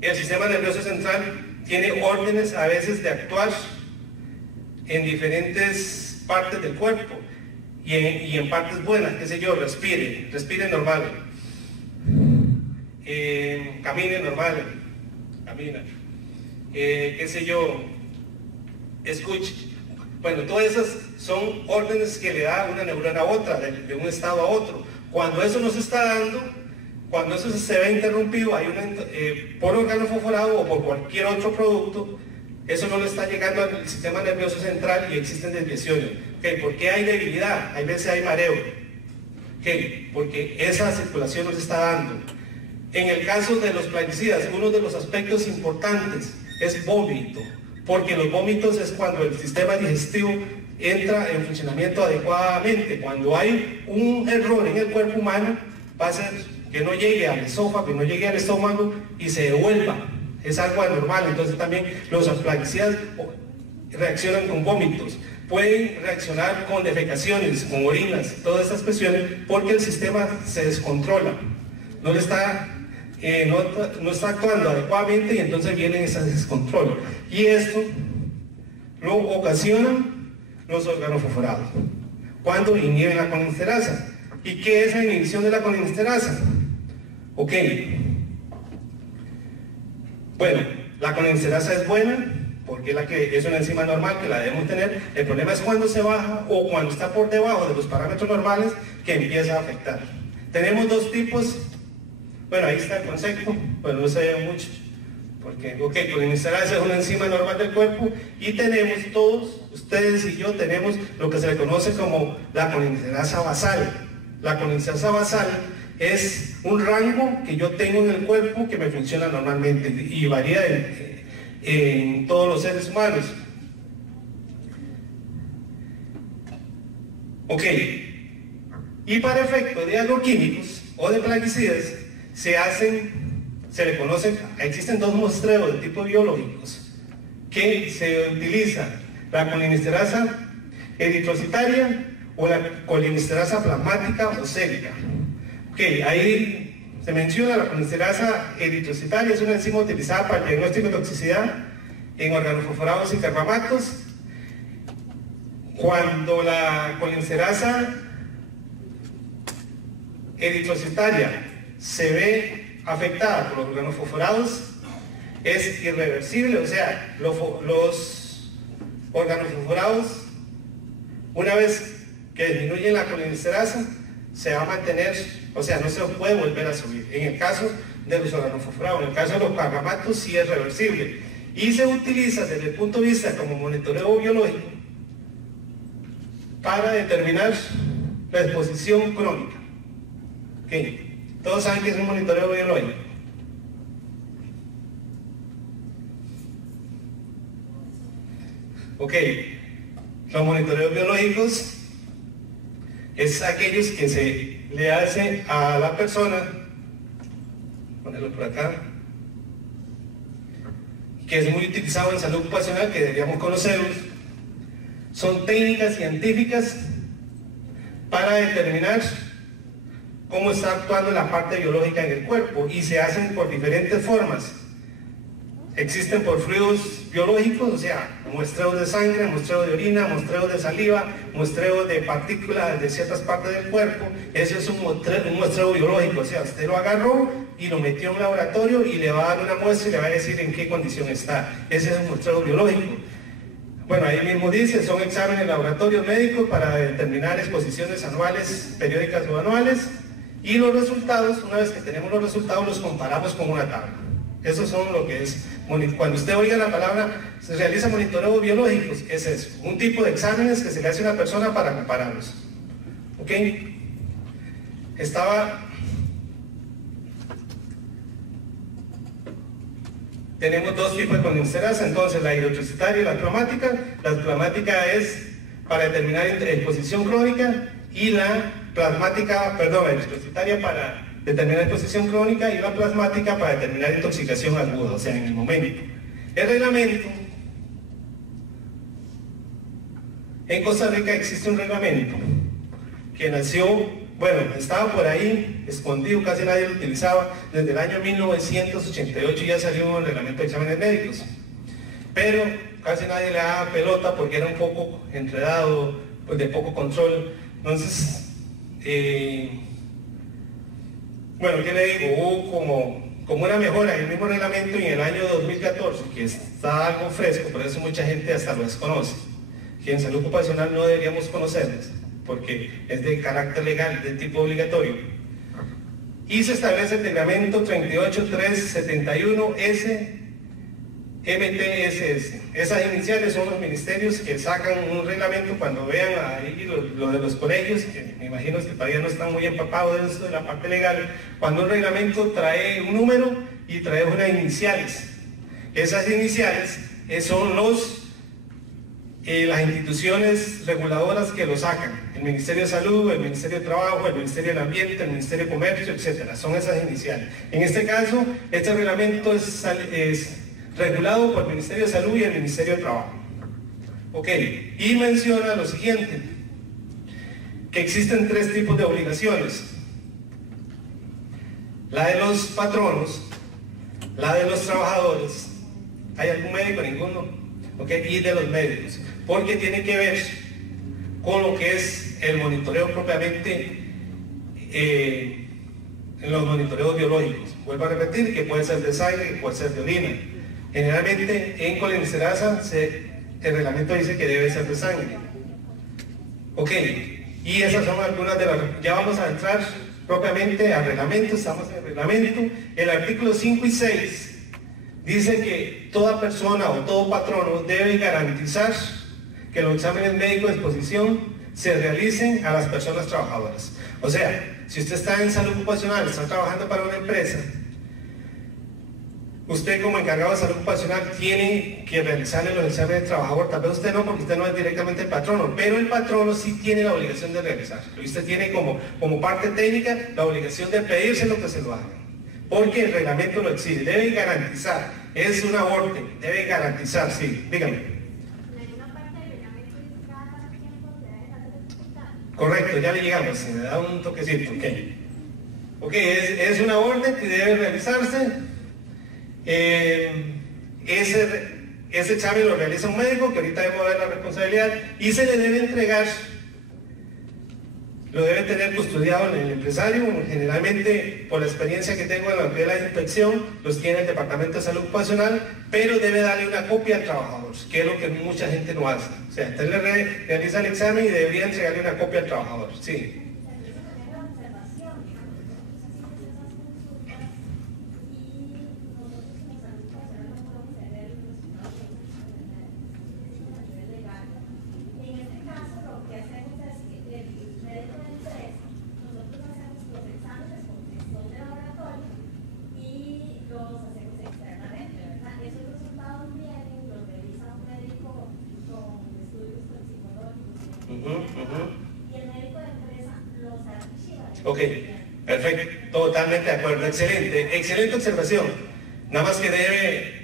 el sistema nervioso central tiene órdenes a veces de actuar en diferentes partes del cuerpo, y en partes buenas, qué sé yo, respire normal, camine normal, camina, qué sé yo, escuche. Bueno, todas esas son órdenes que le da una neurona a otra, de un estado a otro. Cuando eso no se está dando, cuando eso se ve interrumpido, hay por órgano fosforado o por cualquier otro producto, eso no le está llegando al sistema nervioso central y existen desviaciones. ¿Por qué hay debilidad? Hay veces hay mareo. Porque esa circulación no se está dando. En el caso de los plaguicidas, uno de los aspectos importantes es vómito, porque los vómitos es cuando el sistema digestivo entra en funcionamiento adecuadamente. Cuando hay un error en el cuerpo humano, va a ser que no llegue al esófago, que no llegue al estómago y se devuelva. Es algo anormal. Entonces también los plaguicidas reaccionan con vómitos, pueden reaccionar con defecaciones, con orinas, todas estas cuestiones, porque el sistema se descontrola, no está actuando adecuadamente, y entonces vienen esos descontroles. Y esto lo ocasionan los órganos fosforados cuando inhiben la colinesterasa. ¿Y qué es la inhibición de la colinesterasa? Ok. Bueno, la colinesterasa es buena porque es una enzima normal que la debemos tener. El problema es cuando se baja o cuando está por debajo de los parámetros normales, que empieza a afectar. Tenemos dos tipos. Bueno, ahí está el concepto, pero no se ve mucho. Porque, colinesterasa es una enzima normal del cuerpo, y tenemos todos, ustedes y yo, tenemos lo que se le conoce como la colinesterasa basal. La colinesterasa basal es un rango que yo tengo en el cuerpo que me funciona normalmente y varía en todos los seres humanos. Ok, y para efectos de agroquímicos o de plaguicidas existen dos muestreos de tipo biológicos que se utilizan: la colinesterasa eritrocitaria o la colinesterasa plasmática o sérica. Ahí se menciona la colinesterasa eritrocitaria, es una enzima utilizada para el diagnóstico de toxicidad en órganos fosforados y carbamatos. Cuando la colinesterasa eritrocitaria se ve afectada por los órganos fosforados, es irreversible, o sea, los órganos fosforados, una vez que disminuyen la colinesterasa, se va a mantener, o sea, no se puede volver a subir. En el caso de los órganos fosforados, en el caso de los carbamatos, sí es reversible. Y se utiliza desde el punto de vista como monitoreo biológico para determinar la exposición crónica. Todos saben que es un monitoreo biológico. Los monitoreos biológicos es aquellos que se le hace a la persona, ponerlo por acá, que es muy utilizado en salud ocupacional, que deberíamos conocerlos. Son técnicas científicas para determinar cómo está actuando la parte biológica en el cuerpo, y se hacen por diferentes formas. Existen por fluidos biológicos, o sea, muestreos de sangre, muestreos de orina, muestreos de saliva, muestreos de partículas de ciertas partes del cuerpo. Eso es un muestreo biológico, o sea, usted lo agarró y lo metió en un laboratorio y le va a dar una muestra y le va a decir en qué condición está. Ese es un muestreo biológico. Bueno, ahí mismo dice, son exámenes laboratorios médicos para determinar exposiciones anuales, periódicas o anuales, y los resultados, una vez que tenemos los resultados, los comparamos con una tabla. Esos son lo que es, cuando usted oiga la palabra, se realiza monitoreo biológicos, es eso, un tipo de exámenes que se le hace a una persona para compararlos. Estaba tenemos dos tipos de colinsterasa, entonces la hidrotricitaria y la plasmática. La plasmática es para determinar exposición crónica y la plasmática, perdón, la hidrotricitaria para determinar exposición crónica y la plasmática para determinar intoxicación aguda, o sea, en el momento. El reglamento, en Costa Rica existe un reglamento que nació, bueno, estaba por ahí escondido, casi nadie lo utilizaba. Desde el año 1988 ya salió un reglamento de exámenes médicos, pero casi nadie le daba pelota porque era un poco enredado, pues de poco control. Entonces, bueno, ¿qué le digo? Hubo como una mejora en el mismo reglamento en el año 2014, que está algo fresco, por eso mucha gente hasta lo desconoce, que en salud ocupacional no deberíamos conocerlos, porque es de carácter legal, de tipo obligatorio. Y se establece el reglamento 38371S MTSS. Esas iniciales son los ministerios que sacan un reglamento cuando vean ahí lo de los colegios, que me imagino que todavía no están muy empapados de eso, de la parte legal. Cuando un reglamento trae un número y trae unas iniciales, esas iniciales son las instituciones reguladoras que lo sacan: el Ministerio de Salud, el Ministerio de Trabajo, el Ministerio del Ambiente, el Ministerio de Comercio, etcétera. Son esas iniciales. En este caso, este reglamento es regulado por el Ministerio de Salud y el Ministerio de Trabajo. Ok, y menciona lo siguiente, que existen tres tipos de obligaciones: la de los patronos, la de los trabajadores. ¿Hay algún médico? Ninguno. Ok, y de los médicos, porque tiene que ver con lo que es el monitoreo propiamente, en los monitoreos biológicos. Vuelvo a repetir que puede ser de sangre, puede ser de orina. Generalmente en colinsterasa el reglamento dice que debe ser de sangre. Ok, y esas son algunas de las... Ya vamos a entrar propiamente al reglamento, estamos en el reglamento. El artículo 5 y 6 dice que toda persona o todo patrono debe garantizar que los exámenes médicos de exposición se realicen a las personas trabajadoras. O sea, si usted está en salud ocupacional, está trabajando para una empresa, usted como encargado de salud ocupacional tiene que realizarle los exámenes de trabajador. Tal vez usted no, porque usted no es directamente el patrono, pero el patrono sí tiene la obligación de realizarlo. Usted tiene como parte técnica la obligación de pedírselo que se lo hagan, porque el reglamento lo exige. Debe garantizar, es una orden, debe garantizar, sí, dígame. Correcto, ya le llegamos, se me da un toquecito, ok. Ok, es una orden que debe realizarse. Ese examen lo realiza un médico, que ahorita debemos ver la responsabilidad, y se le debe entregar, lo debe tener custodiado en el empresario. Generalmente, por la experiencia que tengo en la de la inspección, los tiene el Departamento de Salud Ocupacional, pero debe darle una copia al trabajador, que es lo que mucha gente no hace. O sea, usted le realiza el examen y debería entregarle una copia al trabajador. Sí. Ok, perfecto, totalmente de acuerdo, excelente, excelente observación. Nada más que debe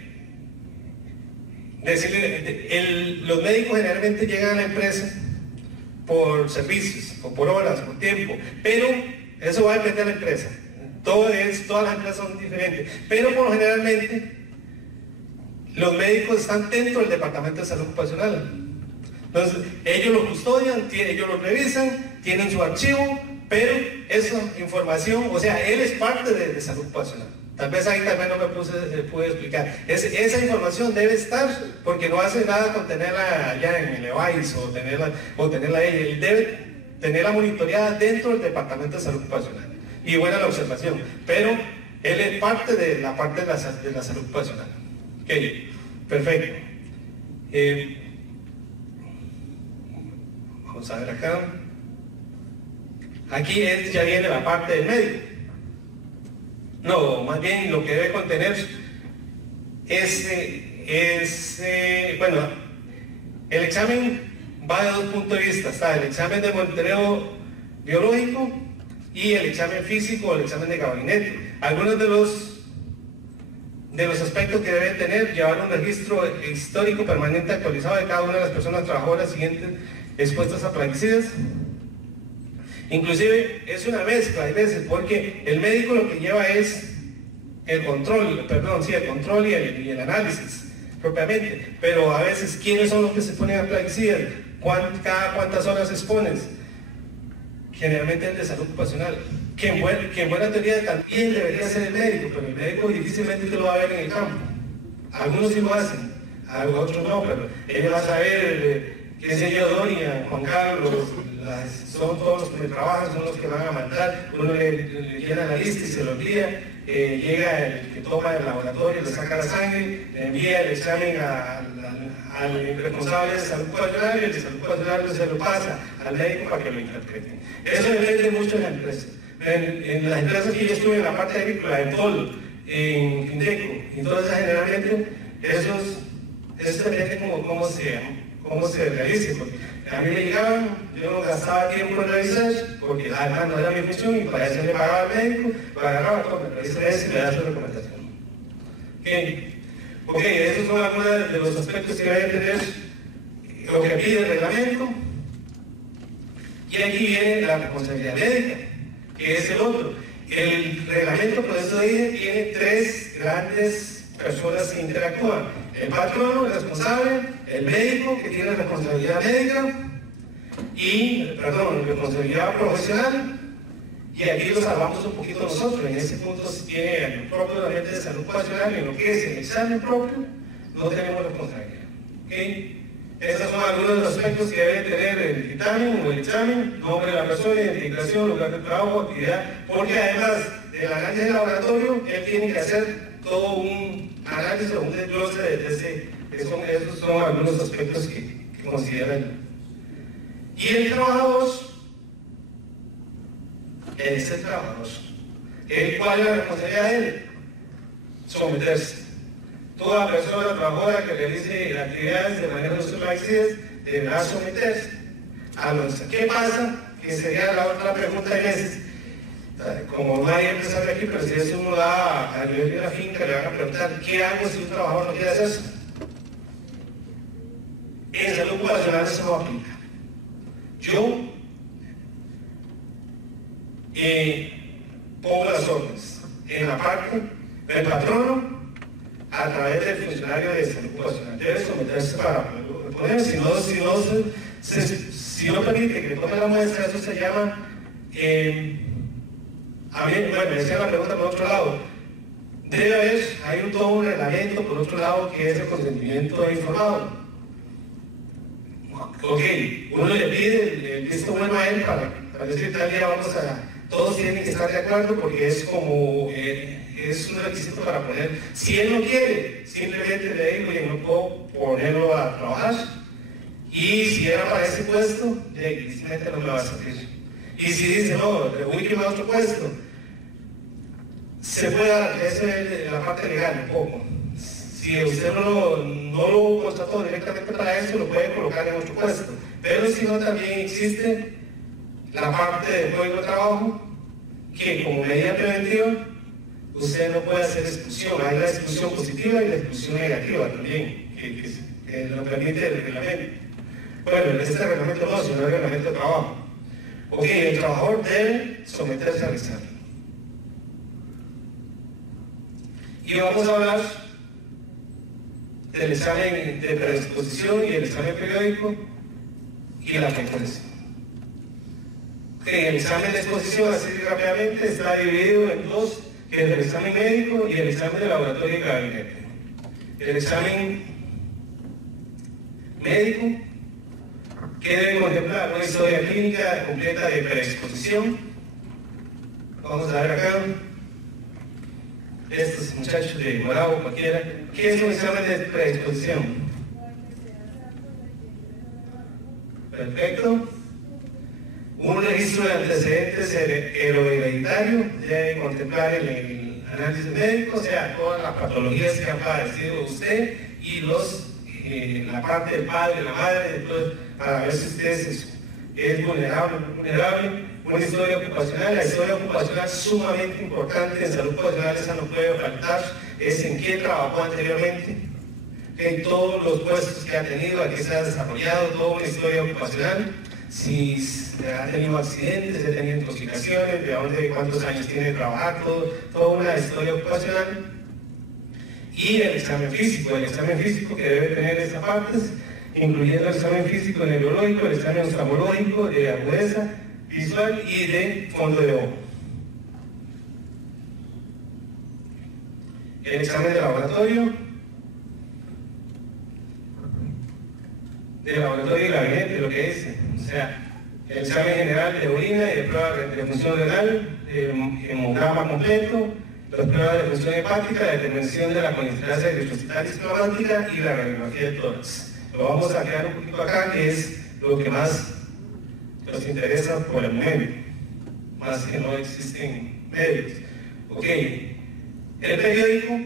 decirle, los médicos generalmente llegan a la empresa por servicios, o por horas, por tiempo, pero eso va a depender de la empresa. Todas las empresas son diferentes, pero por lo generalmente los médicos están dentro del Departamento de Salud Ocupacional. Entonces, ellos lo custodian, ellos lo revisan, tienen su archivo, pero esa información, o sea, él es parte de salud ocupacional. Tal vez ahí también no me pude explicar. Esa información debe estar, porque no hace nada con tenerla allá en el EVAIS o tenerla ahí. Él debe tenerla monitoreada dentro del Departamento de Salud Ocupacional. Y buena la observación, pero él es parte de la salud ocupacional. Ok, perfecto. Vamos a ver acá. Aquí ya viene la parte del médico. No, más bien lo que debe contener bueno, el examen va de dos puntos de vista. Está el examen de monitoreo biológico y el examen físico o el examen de gabinete. Algunos de los aspectos que deben tener: llevar un registro histórico permanente actualizado de cada una de las personas trabajadoras siguientes expuestas a plaguicidas. Inclusive es una mezcla, hay veces, porque el médico lo que lleva es el control y el análisis propiamente, pero a veces, ¿quiénes son los que se ponen a plaguicidas? ¿Cada cuántas horas expones? Generalmente el de salud ocupacional, que en buena teoría también debería ser el médico, pero el médico difícilmente te lo va a ver en el campo. Algunos sí lo hacen, otros no, pero él va a saber, qué sé yo, Doria, Juan Carlos, son todos los que trabajan, son los que van a mandar. Uno le llena la lista y se lo envía. Llega el que toma el laboratorio, le saca la sangre, le envía el examen al responsable de salud ocupacional, y el de salud ocupacional se lo pasa al médico para que lo interprete. Eso depende mucho de la empresa. En las empresas que yo estuve en la parte agrícola, en Polo, en Findeco, entonces generalmente eso depende cómo se realice, porque a mí me llegaban, yo no gastaba tiempo en revisar, porque además no era mi función, y para eso le pagaba al médico, agarraba todo, me revisa eso y le da su recomendación. Ok, esos son algunos de los aspectos que deben tener lo que pide el reglamento. Y aquí viene la responsabilidad médica, que es el otro. El reglamento, por eso dije, tiene tres grandes personas que interactúan: el patrono, el responsable, el médico, que tiene responsabilidad médica responsabilidad profesional, y aquí lo salvamos un poquito nosotros. En ese punto sí tiene el propio de la mente de salud ocupacional, y en lo que es el examen propio no tenemos responsabilidad. Esos son algunos de los aspectos que debe tener el dictamen o el examen: nombre de la persona, identificación, lugar de trabajo, actividad, porque además del análisis de laboratorio, él tiene que hacer todo un análisis o un desglose de esos son algunos aspectos que consideran. Y el trabajador es el trabajador. ¿Cuál es la responsabilidad de él? Someterse. Toda persona trabajadora que realice actividades de manejo de sus plaguicidas deberá someterse a los. ¿Qué pasa? Que sería la otra pregunta de veces. Como no hay empresario aquí, pero si eso uno da a nivel de una finca, le van a preguntar: ¿qué hago si un trabajador no quiere hacer eso? En salud ocupacional eso no aplica. Yo pongo las órdenes en la parte del patrono a través del funcionario de salud ocupacional. Debe someterse para poder, si no permite que le tome la muestra, eso se llama, me decía la pregunta por otro lado, debe haber, todo un reglamento por otro lado, que es el consentimiento informado. Ok, uno le pide el visto bueno a él para decir: tal día todos tienen que estar de acuerdo, porque es como, es un requisito para poner. Si él no quiere, simplemente le digo: oye, no puedo ponerlo a trabajar. Y si era para ese puesto, difícilmente no me va a servir. Y si dice: no, le voy a quemar otro puesto, se puede dar, esa es la parte legal un poco. Si usted no lo contrató directamente para eso, lo puede colocar en otro puesto. Pero si no, también existe la parte del Código de Trabajo, que como medida preventiva, usted no puede hacer expulsión. Hay la expulsión positiva y la expulsión negativa también, que lo permite el reglamento. Bueno, este reglamento no, sino el reglamento de trabajo. Ok, el trabajador debe someterse al examen. Y vamos a hablar del examen de predisposición y el examen periódico y la frecuencia. El examen de exposición, así rápidamente, está dividido en dos, que es el examen médico y el examen de laboratorio y gabinete. El examen médico, que debe contemplar una historia clínica completa de predisposición. Vamos a ver acá. Estos muchachos de morado, cualquiera. ¿Qué es un examen de predisposición? Perfecto. Un registro de antecedentes hereditario debe contemplar análisis médico, o sea, todas las patologías que ha padecido usted y la parte del padre, la madre, entonces, para ver si usted es vulnerable o no vulnerable. Una historia ocupacional, la historia ocupacional es sumamente importante, en salud ocupacional esa no puede faltar, es en qué trabajó anteriormente, en todos los puestos que ha tenido, a qué se ha desarrollado, toda una historia ocupacional, si ha tenido accidentes, si ha tenido intoxicaciones, de cuántos años tiene de trabajar, toda una historia ocupacional. Y el examen físico que debe tener esas partes, incluyendo el examen físico neurológico, el examen oftalmológico, de agudeza visual y de fondo de ojo. El examen de laboratorio y gabinete, lo que dice, o sea, el examen general de orina y de prueba de función renal, hemograma completo, las pruebas de función hepática, la determinación de la colinstracia eritrocitaria esclerótica y la radiografía de tórax. Lo vamos a quedar un poquito acá, que es lo que más nos interesa por el momento, más que no existen medios. Ok, el periódico,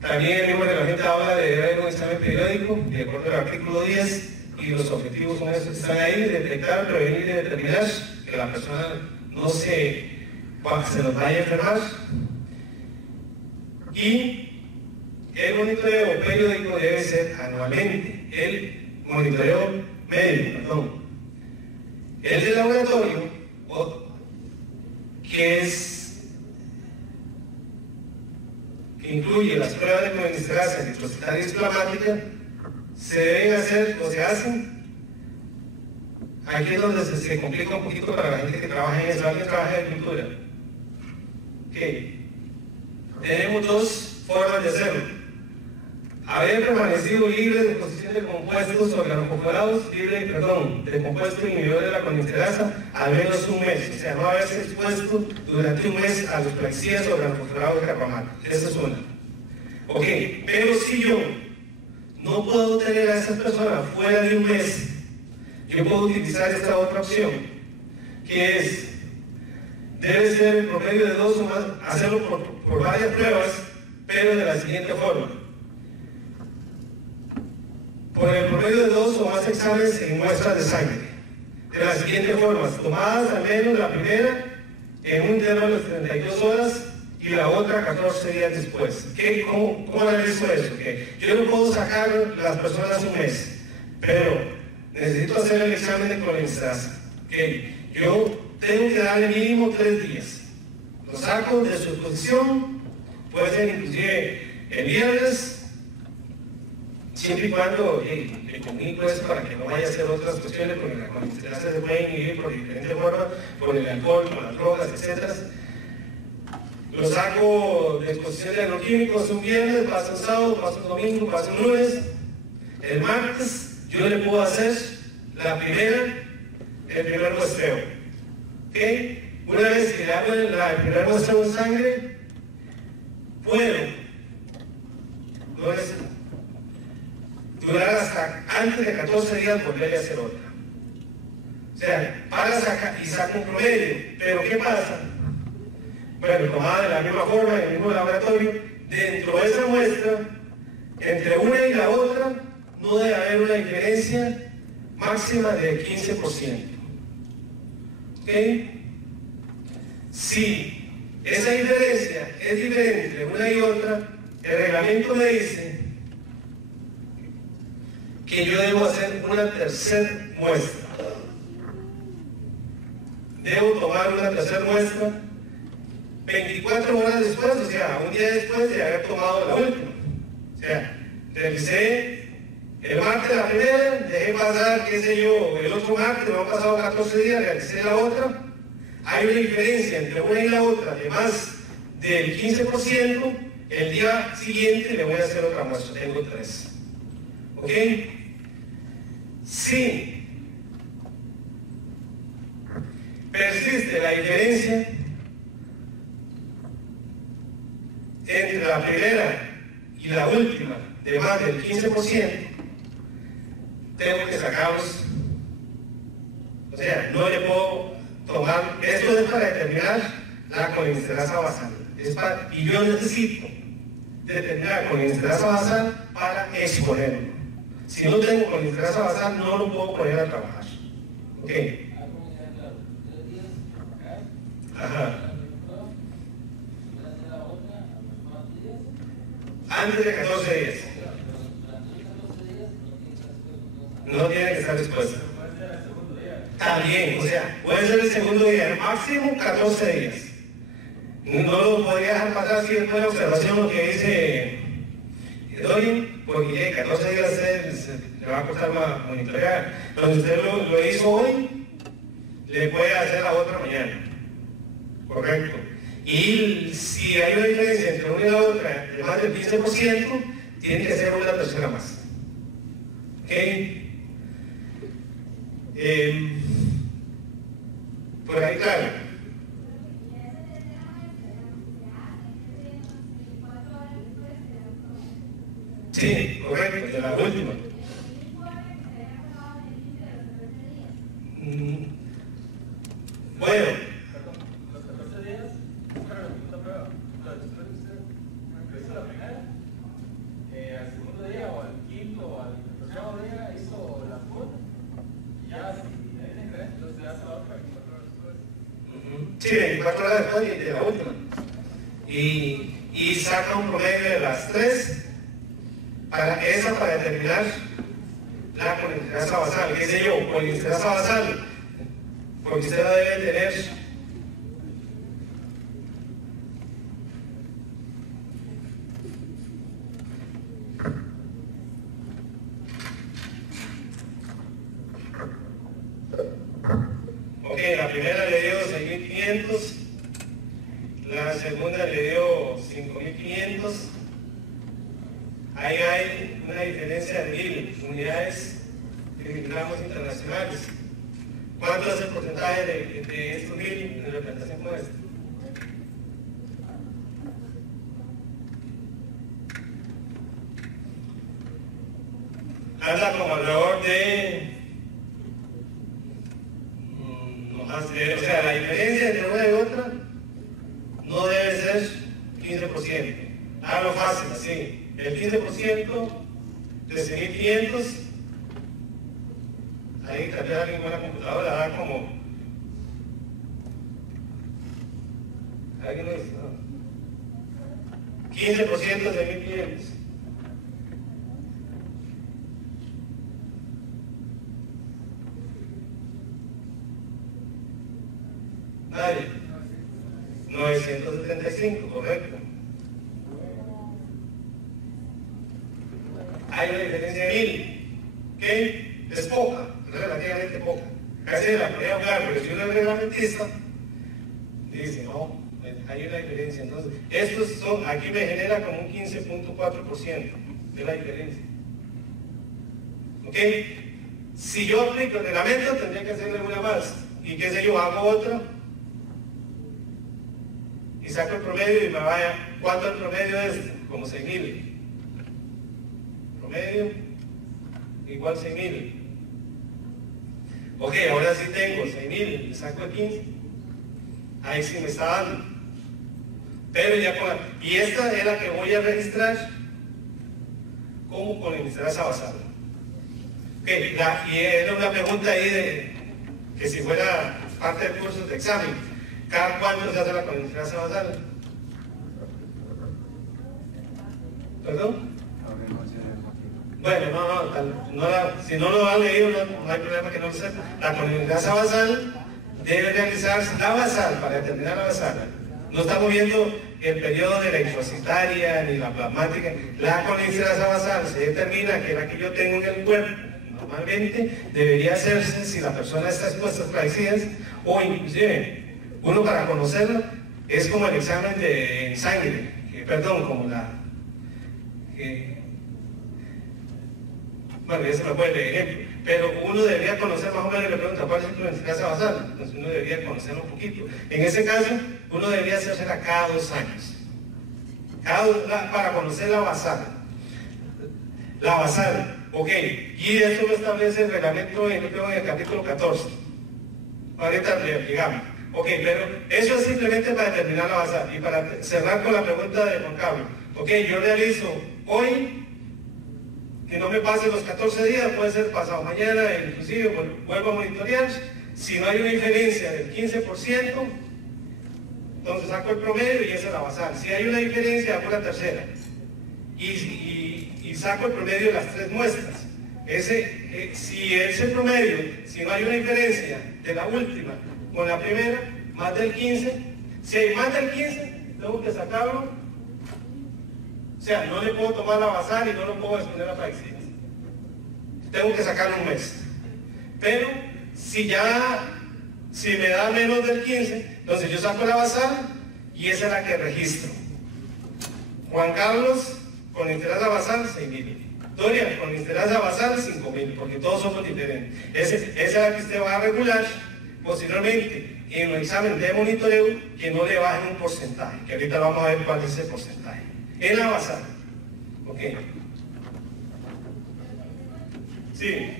también el mismo reglamento habla de haber un examen periódico, de acuerdo al artículo 10, y los objetivos son esos que están ahí: detectar, prevenir y determinar que la persona no se nos vaya a enfermar. Y el monitoreo periódico debe ser anualmente, el monitoreo médico, perdón. El de laboratorio, que incluye las pruebas de colinstracia eritrocitaria esclerótica, se deben hacer o se hacen. Aquí es donde se complica un poquito para la gente que trabaja en eso. ¿Alguien trabaja en agricultura? Ok. Tenemos dos formas de hacerlo: haber permanecido libre de exposición de compuestos organoclorados, de compuestos inhibidores de la colinsterasa al menos un mes, o sea, no haberse expuesto durante un mes a los plaguicidas organoclorados de carbamal. Esa es una. Ok, pero si yo no puedo tener a esas personas fuera de un mes, yo puedo utilizar esta otra opción, que es, debe ser el promedio de 2 o más, hacerlo por varias pruebas, pero de la siguiente forma: por el promedio de 2 o más exámenes en muestras de sangre, de las siguientes formas, tomadas al menos la primera en un intervalo de 32 horas y la otra 14 días después. ¿Cómo analizo eso? Yo no puedo sacar las personas un mes, pero necesito hacer el examen de colinsterasa. Yo tengo que darle mínimo 3 días. Lo saco de su exposición, puede ser inclusive el viernes, siempre y cuando le comunico eso para que no vaya a hacer otras cuestiones, porque la colinsterasa se puede inhibir por diferentes formas, por el alcohol, por las drogas, etc. Lo saco de exposición de agroquímicos un viernes, pasa un sábado, pasa un domingo, pasa un lunes. El martes yo le puedo hacer el primer muestreo. ¿Okay? Una vez que le hago el primer muestreo en sangre, puedo durar hasta antes de 14 días volverle a hacer otra. O sea, y saco un promedio. Pero ¿qué pasa? Bueno, tomada de la misma forma, en el mismo laboratorio, dentro de esa muestra, entre una y la otra, no debe haber una diferencia máxima de 15%. ¿Ok? Si esa diferencia es diferente entre una y otra, el reglamento me dice que yo debo hacer una tercera muestra. Debo tomar una tercera muestra 24 horas después, o sea, un día después de haber tomado la última. O sea, revisé el martes la primera, dejé pasar, qué sé yo, el otro martes, me han pasado 14 días, realicé la otra. Hay una diferencia entre una y la otra de más del 15%, el día siguiente le voy a hacer otra muestra, tengo 3. ¿Ok? Si persiste la diferencia entre la primera y la última de más del 15%, tengo que sacarlos. O sea, no le puedo tomar, esto es para determinar la colinsterasa basal. Y yo necesito determinar colinsterasa basal para exponerlo. Si no tengo colinsterasa basal, no lo puedo poner a trabajar. ¿Ok? Ajá. Antes de 14 días. No tiene que estar expuesta. También, o sea, puede ser el segundo día, máximo 14 días. No lo podría dejar pasar si después de observación lo que dice Dorin, porque 14 días le va a costar más monitorear. Entonces usted lo hizo hoy, le puede hacer la otra mañana. Correcto. Y si hay una diferencia entre una y la otra de más del 15%, tiene que ser una tercera más. ¿Ok? Por ahí, claro. Sí, correcto, de la última. Bueno. Los 14 días, para la segunda prueba, después de usted hizo la primera, al segundo día o al quinto o al tercer día hizo la segunda, y ya si hay diferencia, entonces hace la otra 24 horas después. Sí, 24 horas después de la última. Y saca un promedio de las 3 para determinar la colinsterasa basal. ¿Qué sé yo? Colinsterasa basal, porque usted la debe tener. Ok, la primera le dio 6.500, la segunda le dio 5.500. Ahí hay una diferencia de 1.000 unidades de miligramos internacionales. ¿Cuánto es el porcentaje de estos 1.000 en representación con esto? Anda como alrededor de... o sea, la diferencia entre una y otra no debe ser 15%. Hágalo fácil, así. El 15% de 6.500, ahí tal vez alguien con la computadora da como... ¿Alguien lo dice? No. 15% de 6.500. Nadie. 975, correcto. Hay una diferencia de 1.000, que es poca, relativamente poca. Casi la podría hablar, pero si uno es reglamentista, dice, no, hay una diferencia. Entonces, estos son, aquí me genera como un 15.4% de la diferencia. ¿Ok? Si yo aplico el reglamento, tendría que hacerle una más. Y qué sé yo, hago otra. Y saco el promedio y me vaya. ¿Cuánto el promedio es? Como 6.000. Promedio igual 6.000. Ok, ahora sí tengo 6.000, le saco el 15. Ahí sí me está dando. Pero ya con y esta es la que voy a registrar como colinsterasa basal. Ok, y era una pregunta ahí de que si fuera parte del curso de examen. ¿Cada cuánto se hace la colinsterasa basal? ¿Perdón? Bueno, si no lo han leído, no hay problema que no lo sepa. La colinsterasa basal debe realizarse, la basal, para determinar la basal. No estamos viendo el periodo de la intracitaria ni la plasmática. La colinsterasa basal se determina, que es la que yo tengo en el cuerpo. Normalmente debería hacerse si la persona está expuesta a plaguicidas, o inclusive uno para conocerla es como el examen de sangre, como la... bueno, ya se me puede leer ejemplo, pero uno debería conocer más o menos, le pregunta cuál es la colinsterasa basal, entonces uno debería conocerlo un poquito. En ese caso, uno debería hacérsela cada 2 años, para conocer la basal. La basal, ok, y esto lo establece el reglamento en el capítulo 14. Ahorita le digamos. Ok, pero eso es simplemente para determinar la basal. Y para cerrar con la pregunta de Juan Carlos. Ok, yo realizo hoy, que no me pase los 14 días, puede ser pasado mañana, inclusive vuelvo a monitorear. Si no hay una diferencia del 15%, entonces saco el promedio y esa es la basal. Si hay una diferencia, hago la tercera. Y saco el promedio de las 3 muestras. Si ese promedio, si no hay una diferencia de la última con la primera, más del 15, si hay más del 15, tengo que sacarlo. O sea, no le puedo tomar la basal y no lo puedo exponer a plaguicidas. Tengo que sacarlo un mes. Pero si me da menos del 15, entonces yo saco la basal y esa es la que registro. Juan Carlos, con interés a basal, 6.000. Dorian, con interés a basal, 5.000, porque todos somos diferentes. Esa es la que usted va a regular posteriormente en el examen de monitoreo, que no le bajen un porcentaje, que ahorita vamos a ver cuál es ese porcentaje. En la basal. Ok. Sí.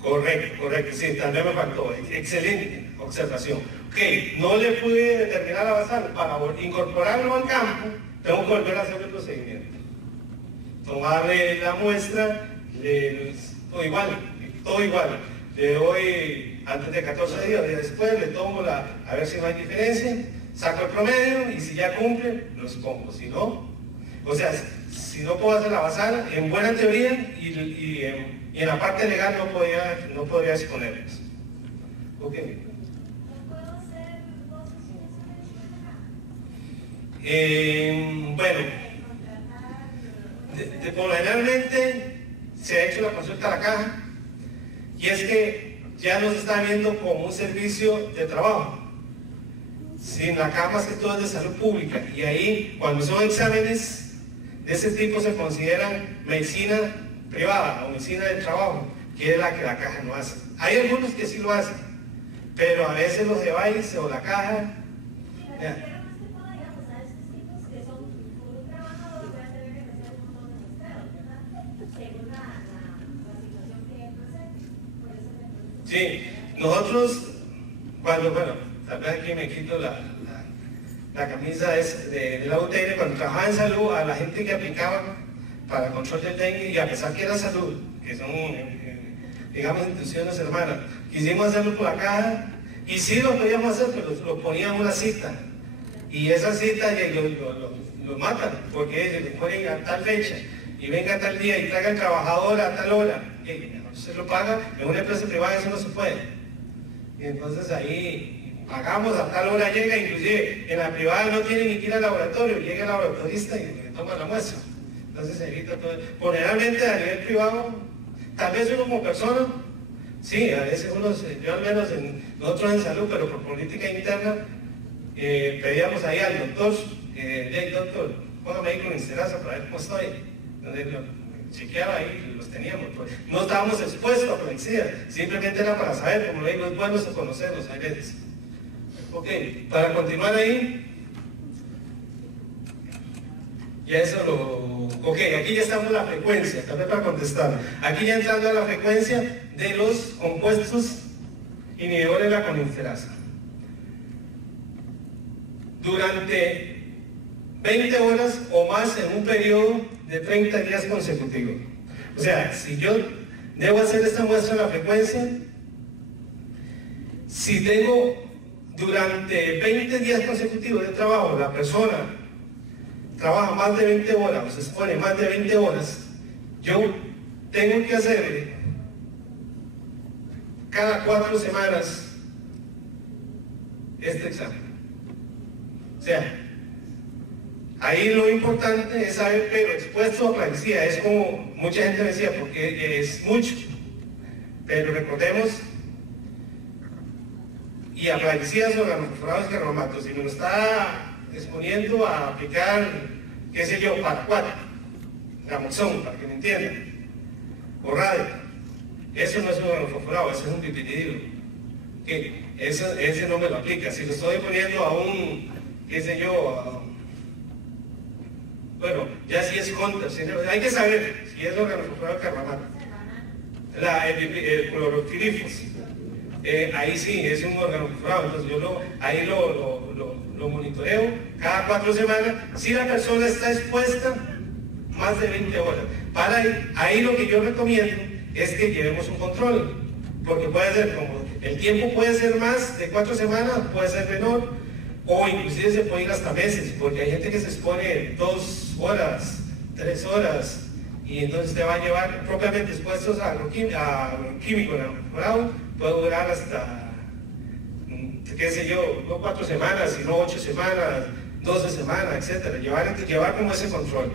Correcto, sí, también me faltó. Excelente observación. Ok, no le pude determinar la basal. Para incorporarlo al campo, tengo que volver a hacer el procedimiento. Tomarle la muestra, todo igual. Le doy antes de 14 días, después le tomo a ver si no hay diferencia, saco el promedio y si ya cumple, los pongo. Si no, o sea, si no puedo hacer la basal, en buena teoría y en la parte legal no podría exponerlos. Ok. Bueno, por lo generalmente se ha hecho la consulta a la caja y es que ya no se está viendo como un servicio de trabajo. Sin la caja más que todo es de salud pública y ahí cuando son exámenes de ese tipo se consideran medicina privada o medicina de trabajo, que es la que la caja no hace. Hay algunos que sí lo hacen, pero a veces los devices o la caja... Sí, nosotros, tal vez aquí me quito la camisa de la UTN, cuando trabajaba en salud, a la gente que aplicaba para control del dengue, y a pesar que era salud, que son, digamos, instituciones hermanas, quisimos hacerlo por la caja, y sí lo podíamos hacer, pero lo ponían una cita, y esa cita lo matan, porque le ponen a tal fecha, y venga a tal día, y traiga el trabajador a tal hora, se lo paga, en una empresa privada eso no se puede. Y entonces ahí pagamos, a tal hora llega, inclusive en la privada no tiene ni que ir al laboratorio, llega el laboratorista y le toma la muestra. Entonces se evita todo. Generalmente a nivel privado, tal vez uno como persona, sí, a veces yo al menos nosotros en salud, pero por política interna, pedíamos ahí al doctor, doctor, póngame ahí con Insterasa para ver cómo estoy. Entonces, chequeaba ahí, los teníamos, pues. No estábamos expuestos a plaguicidas, simplemente era para saber, como le digo, es bueno conocerlos a veces. Ok, para continuar ahí, ya eso ok, aquí ya estamos en la frecuencia, también para contestar. Aquí ya entrando a la frecuencia de los compuestos inhibidores de la colinsterasa. Durante 20 horas o más en un periodo de 30 días consecutivos. O sea, si yo debo hacer esta muestra en la frecuencia, si tengo durante 20 días consecutivos de trabajo, la persona trabaja más de 20 horas, o se expone más de 20 horas, yo tengo que hacerle cada 4 semanas este examen. O sea, ahí lo importante es saber, pero expuesto a plaguicida, es como mucha gente decía, porque es mucho. Pero recordemos, y a plaguicidas o organofosforados carbomatos, si me lo está exponiendo a aplicar, qué sé yo, paraquat, gamoxón, para que me entiendan, o radio, eso no es un organofosforado, eso es un pipitidilo. Ese no me lo aplica. Si lo estoy poniendo a un, qué sé yo, bueno, ya sí es contra, hay que saber, y es organofosforado de carbamato. El clorofilifos, ahí sí es un organofosforado, entonces yo ahí lo monitoreo cada 4 semanas. Si la persona está expuesta más de 20 horas, ahí lo que yo recomiendo es que llevemos un control, porque puede ser como, el tiempo puede ser más de 4 semanas, puede ser menor, o inclusive se puede ir hasta meses, porque hay gente que se expone 2 horas, 3 horas, y entonces te va a llevar propiamente expuestos a agroquímico, ¿no? Puede durar hasta, qué sé yo, no 4 semanas, sino 8 semanas, 12 semanas, etc. Llevar como ese control,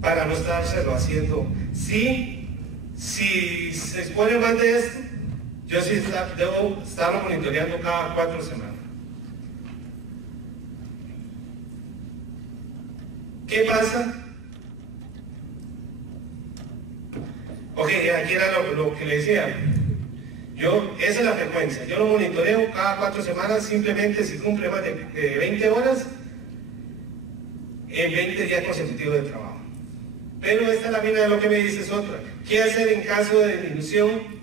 para no estárselo haciendo. Si se expone más de esto, yo sí debo estarlo monitoreando cada 4 semanas. ¿Qué pasa? Ok, aquí era lo que le decía. Esa es la frecuencia. Yo lo monitoreo cada 4 semanas, simplemente si cumple más de 20 horas, en 20 días consecutivos de trabajo. Pero esta es la mina de lo que me dice es otra. ¿Qué hacer en caso de disminución?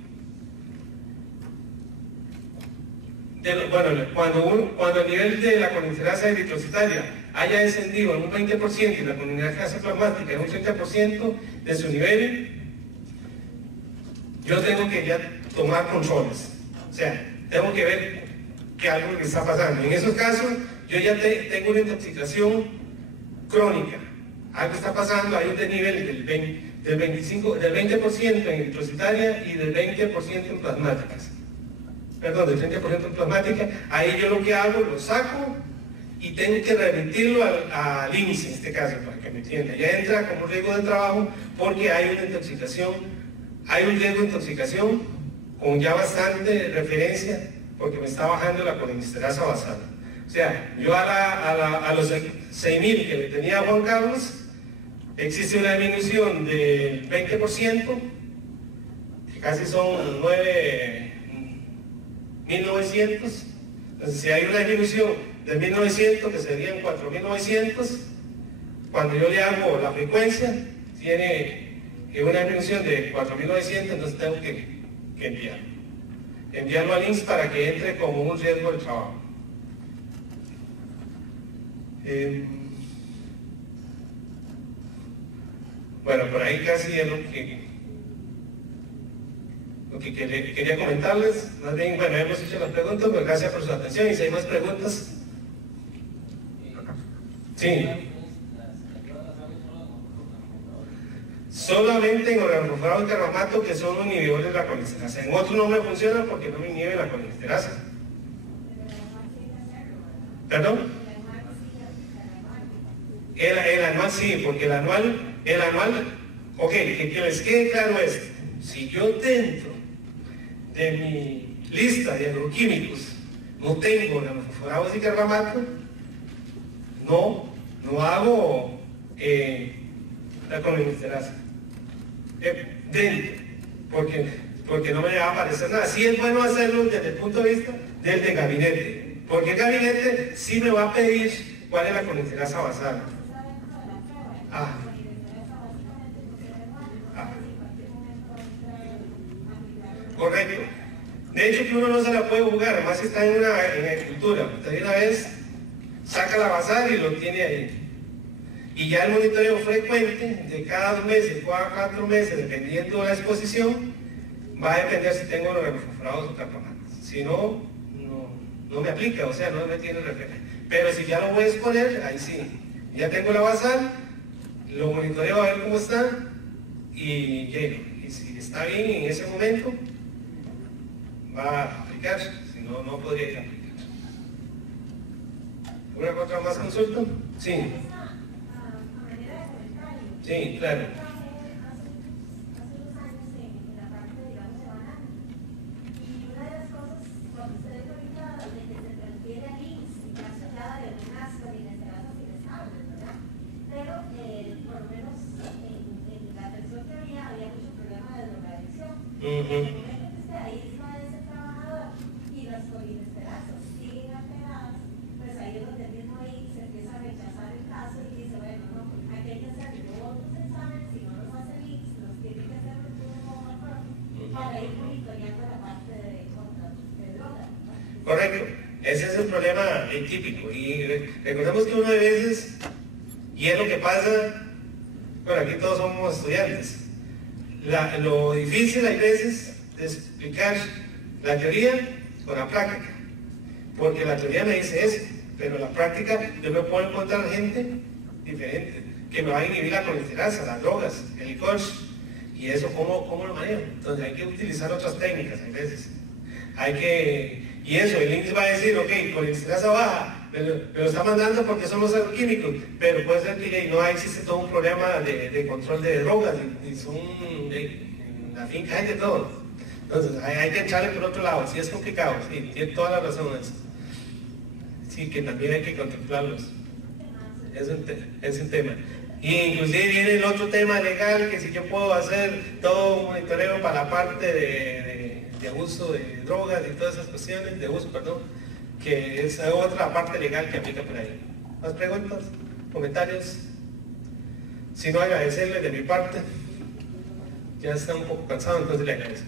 Cuando el nivel de la colinsterasa eritrocitaria haya descendido en un 20% y la colinsterasa plasmática en un 30% de su nivel, yo tengo que ya tomar controles. O sea, tengo que ver que algo que está pasando. En esos casos, yo ya tengo una intoxicación crónica. Algo está pasando, hay un desnivel del 20% en eritrocitaria y del 20% en plasmáticas. Perdón, del 30% en plasmática. Hay yo lo que hago, lo saco y tengo que remitirlo al INSS, en este caso, para que me entienda. Ya entra como riesgo de trabajo porque hay una intoxicación, hay un riesgo de intoxicación con ya bastante referencia porque me está bajando la colinsterasa basal. O sea, yo a los 6.000 que le tenía a Juan Carlos, existe una disminución del 20%, que casi son 9.900. Entonces, si hay una disminución de 1.900, que serían 4.900, cuando yo le hago la frecuencia, tiene una disminución de 4.900, entonces tengo que enviarlo al INSS para que entre como un riesgo de trabajo. Bueno, por ahí casi es lo que quería comentarles. Más bien, bueno, hemos hecho las preguntas, pero gracias por su atención. Y si hay más preguntas. Sí. Solamente en organofosforado y carbamato, que son los inhibidores de la colinsterasa. En otros no me funcionan porque no me inhiben la colinsterasa. ¿Perdón? El anual sí, porque el anual, ok, que les quede claro esto. Si yo dentro de mi lista de agroquímicos no tengo organofosforados y carbamato, no hago la colinsterasa. Dentro, porque no me va a aparecer nada. Sí es bueno hacerlo desde el punto de vista del de gabinete, porque el gabinete sí me va a pedir cuál es la colinsterasa basal. Correcto. De hecho que uno no se la puede jugar, además está en agricultura. Usted una vez saca la basal y lo tiene ahí. Y ya el monitoreo frecuente de cada 2 meses, 4 meses, dependiendo de la exposición, va a depender si tengo los organofosforados o carbamatos. Si no, no me aplica, o sea, no me tiene referencia. Pero si ya lo voy a exponer, ahí sí. Ya tengo la basal, lo monitoreo a ver cómo está y llego. Y si está bien en ese momento, va a aplicar, si no, no podría ir a aplicar. ¿Una otra más consulta? Sí. Sí, claro. para ir monitoreando la parte de contratos de drogas. Correcto, ese es el problema típico. Y recordemos que uno de veces, y es lo que pasa, bueno, aquí todos somos estudiantes, lo difícil hay veces de explicar la teoría con la práctica, porque la teoría me dice eso, pero la práctica yo me puedo encontrar gente diferente, que me va a inhibir la colesterasa, las drogas, el licor, y eso cómo lo manejo. Entonces hay que utilizar otras técnicas a veces. Y eso, el INSS va a decir, ok, colesterasa baja, me lo está mandando porque son los agroquímicos, pero puede ser que no existe todo un problema de control de drogas, y en la finca hay de todo. Entonces hay que echarle por otro lado, sí es complicado, sí, tiene toda la razón en eso. Sí, que también hay que contemplarlos. Es un tema. Y inclusive viene el otro tema legal, que si yo puedo hacer todo un monitoreo para la parte de uso de drogas y todas esas cuestiones, de uso, perdón, que es otra parte legal que aplica por ahí. ¿Más preguntas? ¿Comentarios? Si no, agradecerle de mi parte. Ya está un poco cansado, entonces le agradezco.